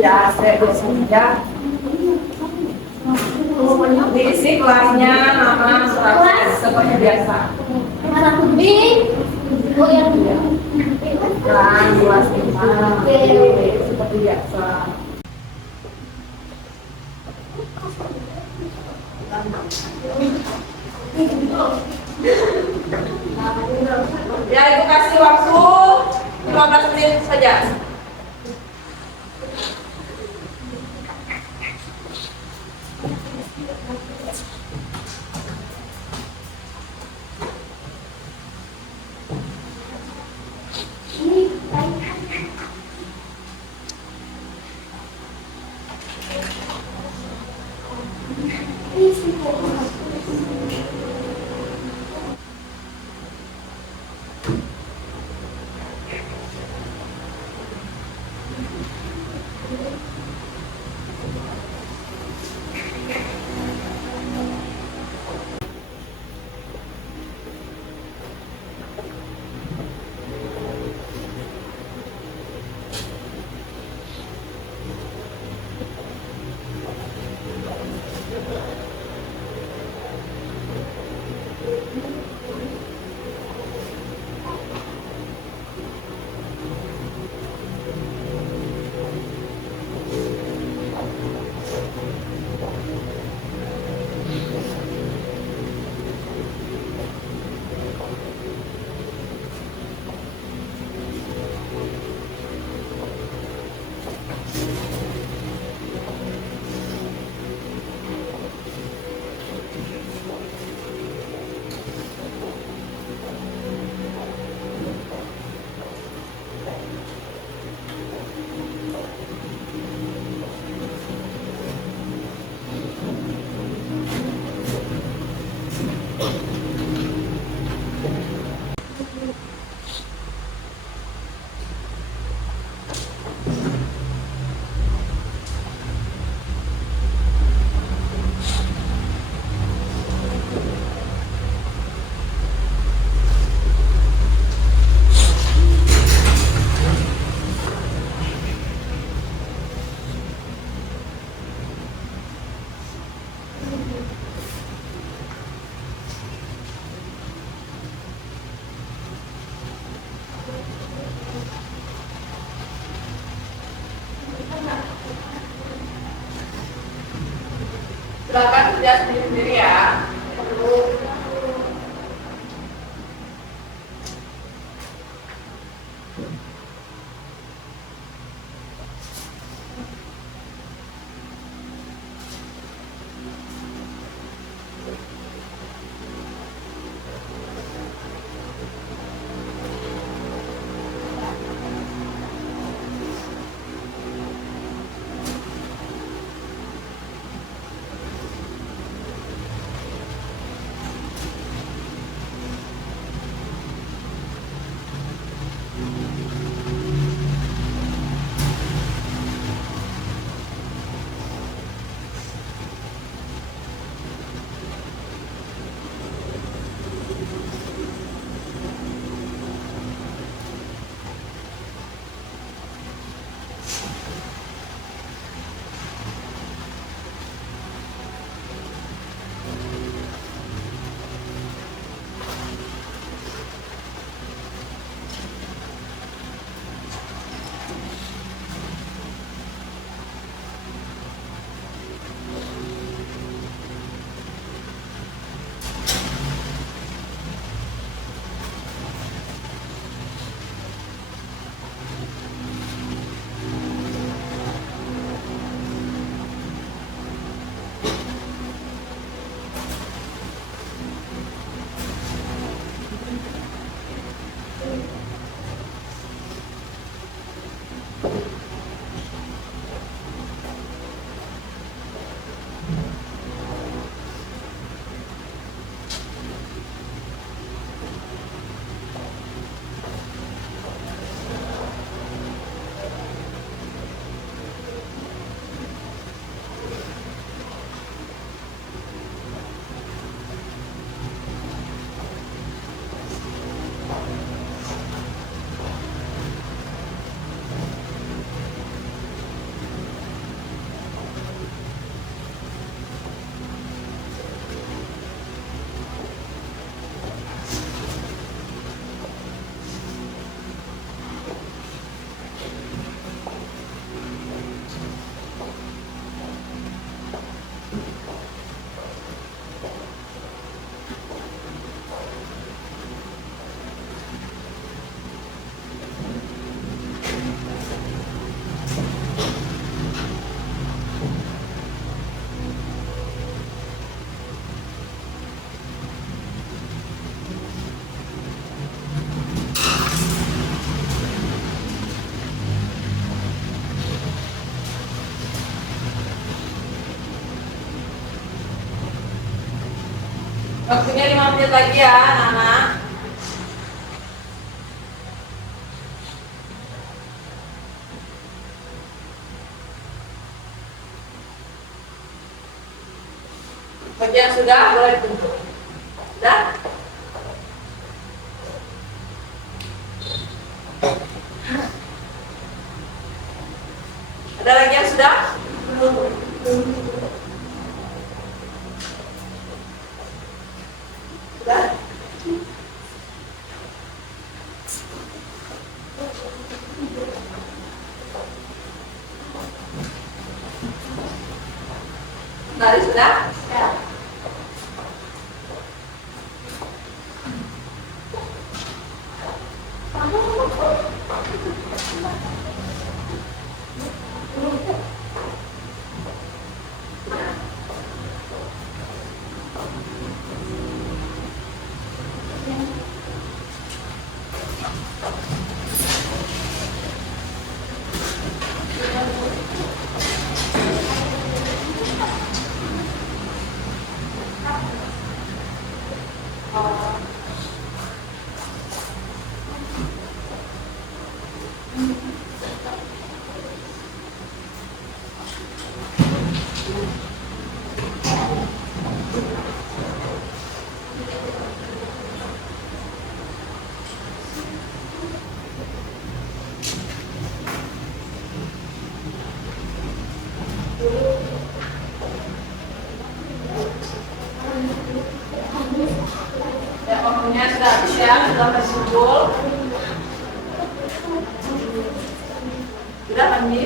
Ya, saya biasanya diisi kelasnya, nama, surat, seperti biasa. Anak kumbing. Oh yang Kelas 25, seperti biasa. Ya, Ibu kasih waktu 15 menit saja. Silakan kerja sendiri-sendiri ya. Waktunya 5 menit lagi ya, anak-anak. Bagi yang sudah, boleh ditutup. Sudah? Ada lagi yang sudah? Sudah? Tadi sudah? Ya. Ya, waktunya sudah habis ya, sudah berkumpul. Sudah, Andi?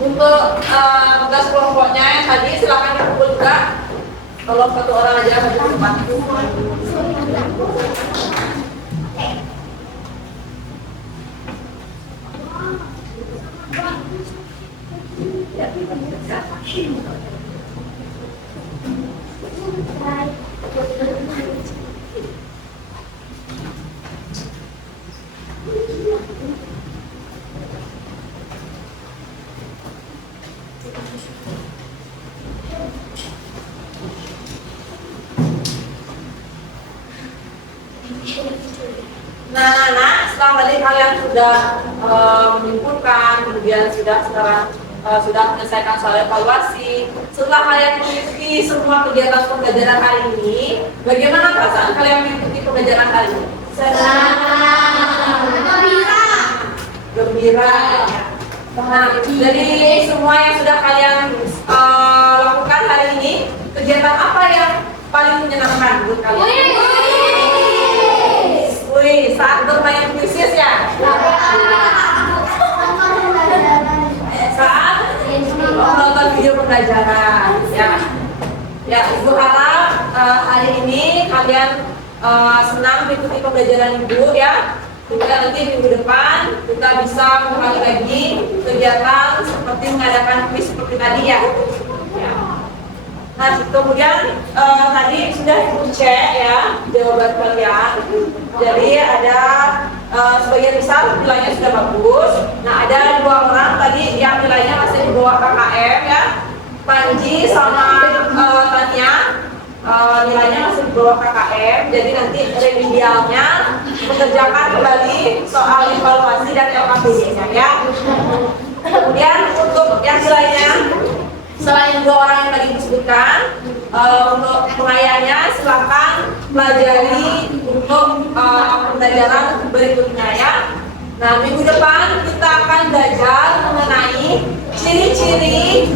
Untuk tugas kelompoknya yang tadi silakan dikumpul juga. Kalau satu orang aja maju ke depan. Nah, setelah tadi kalian sudah menyimpulkan, kemudian sudah menyelesaikan soal evaluasi. Setelah kalian mengikuti semua kegiatan pembelajaran hari ini, bagaimana perasaan kalian mengikuti pembelajaran hari ini? Senang. Gembira. Nah, jadi semua yang sudah kalian lakukan hari ini, kegiatan apa yang paling menyenangkan buat kalian? Wih, saat bermain kuisis ya? Saat menonton video pembelajaran ya. Ya, Ibu harap hari ini kalian senang mengikuti pembelajaran Ibu ya. Hingga nanti minggu depan kita bisa mengulangi lagi kegiatan seperti mengadakan kuis seperti tadi ya. Ya. Nah, kemudian tadi sudah Ibu cek ya jawaban kalian. Jadi ada sebagian besar nilainya sudah bagus. Nah, ada 2 orang tadi yang nilainya masih di bawah KKM ya. Panji sama Tania nilainya masih di bawah KKM. Jadi nanti remedialnya mengerjakan kembali soal evaluasi dan LKPD-nya ya. Kemudian untuk yang nilainya selain 2 orang yang tadi disebutkan, untuk pengayahnya silakan pelajari untuk pembelajaran berikutnya ya. Nah, minggu depan kita akan belajar mengenai ciri-ciri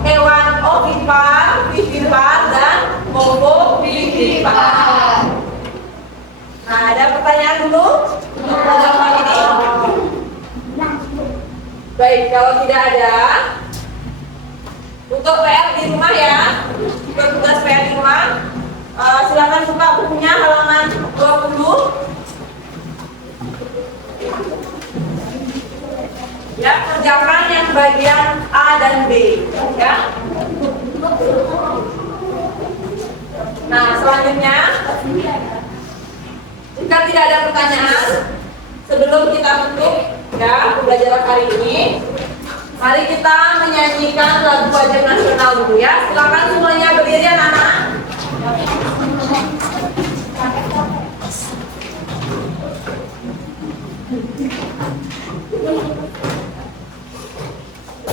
hewan ovipar, vivipar, dan ovovivipar. Nah, ada pertanyaan dulu untuk program kali ini? Baik, kalau tidak ada, untuk PR di rumah ya, untuk tugas PR di rumah, silakan buka bukunya halaman 2 bagian A dan B, ya. Nah, selanjutnya, jika tidak ada pertanyaan, sebelum kita tutup ya pembelajaran hari ini, mari kita menyanyikan lagu wajib nasional dulu ya. Silakan semuanya berdiri anak-anak.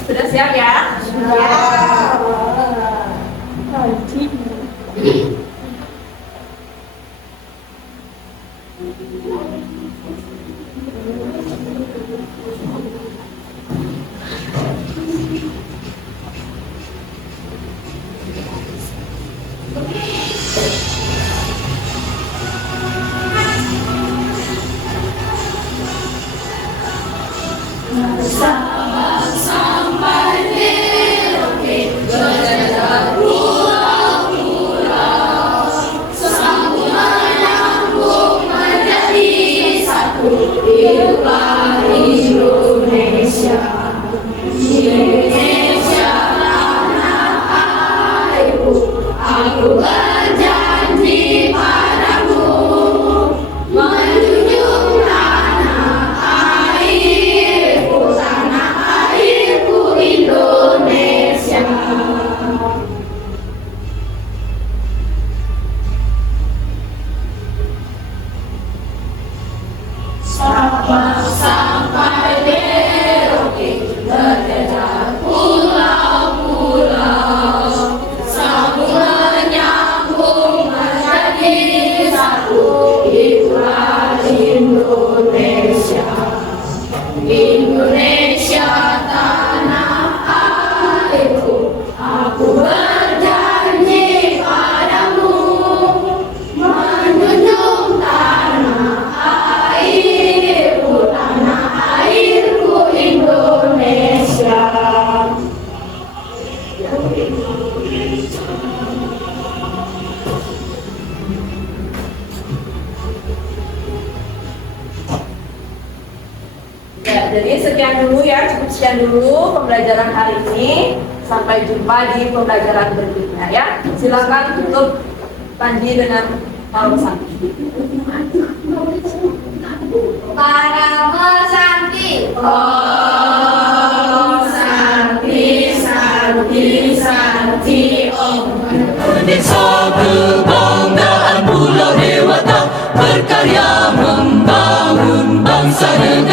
Sudah siap ya? Ya, jadi sekian dulu ya, cukup sekian dulu pembelajaran hari ini. Sampai jumpa di pembelajaran berikutnya ya. Silakan tutup Panji dengan parosan. Santi. Om Santi Santi Santi Om. Indonesia kebanggaan Pulau Dewata, berkarya membangun bangsa negara.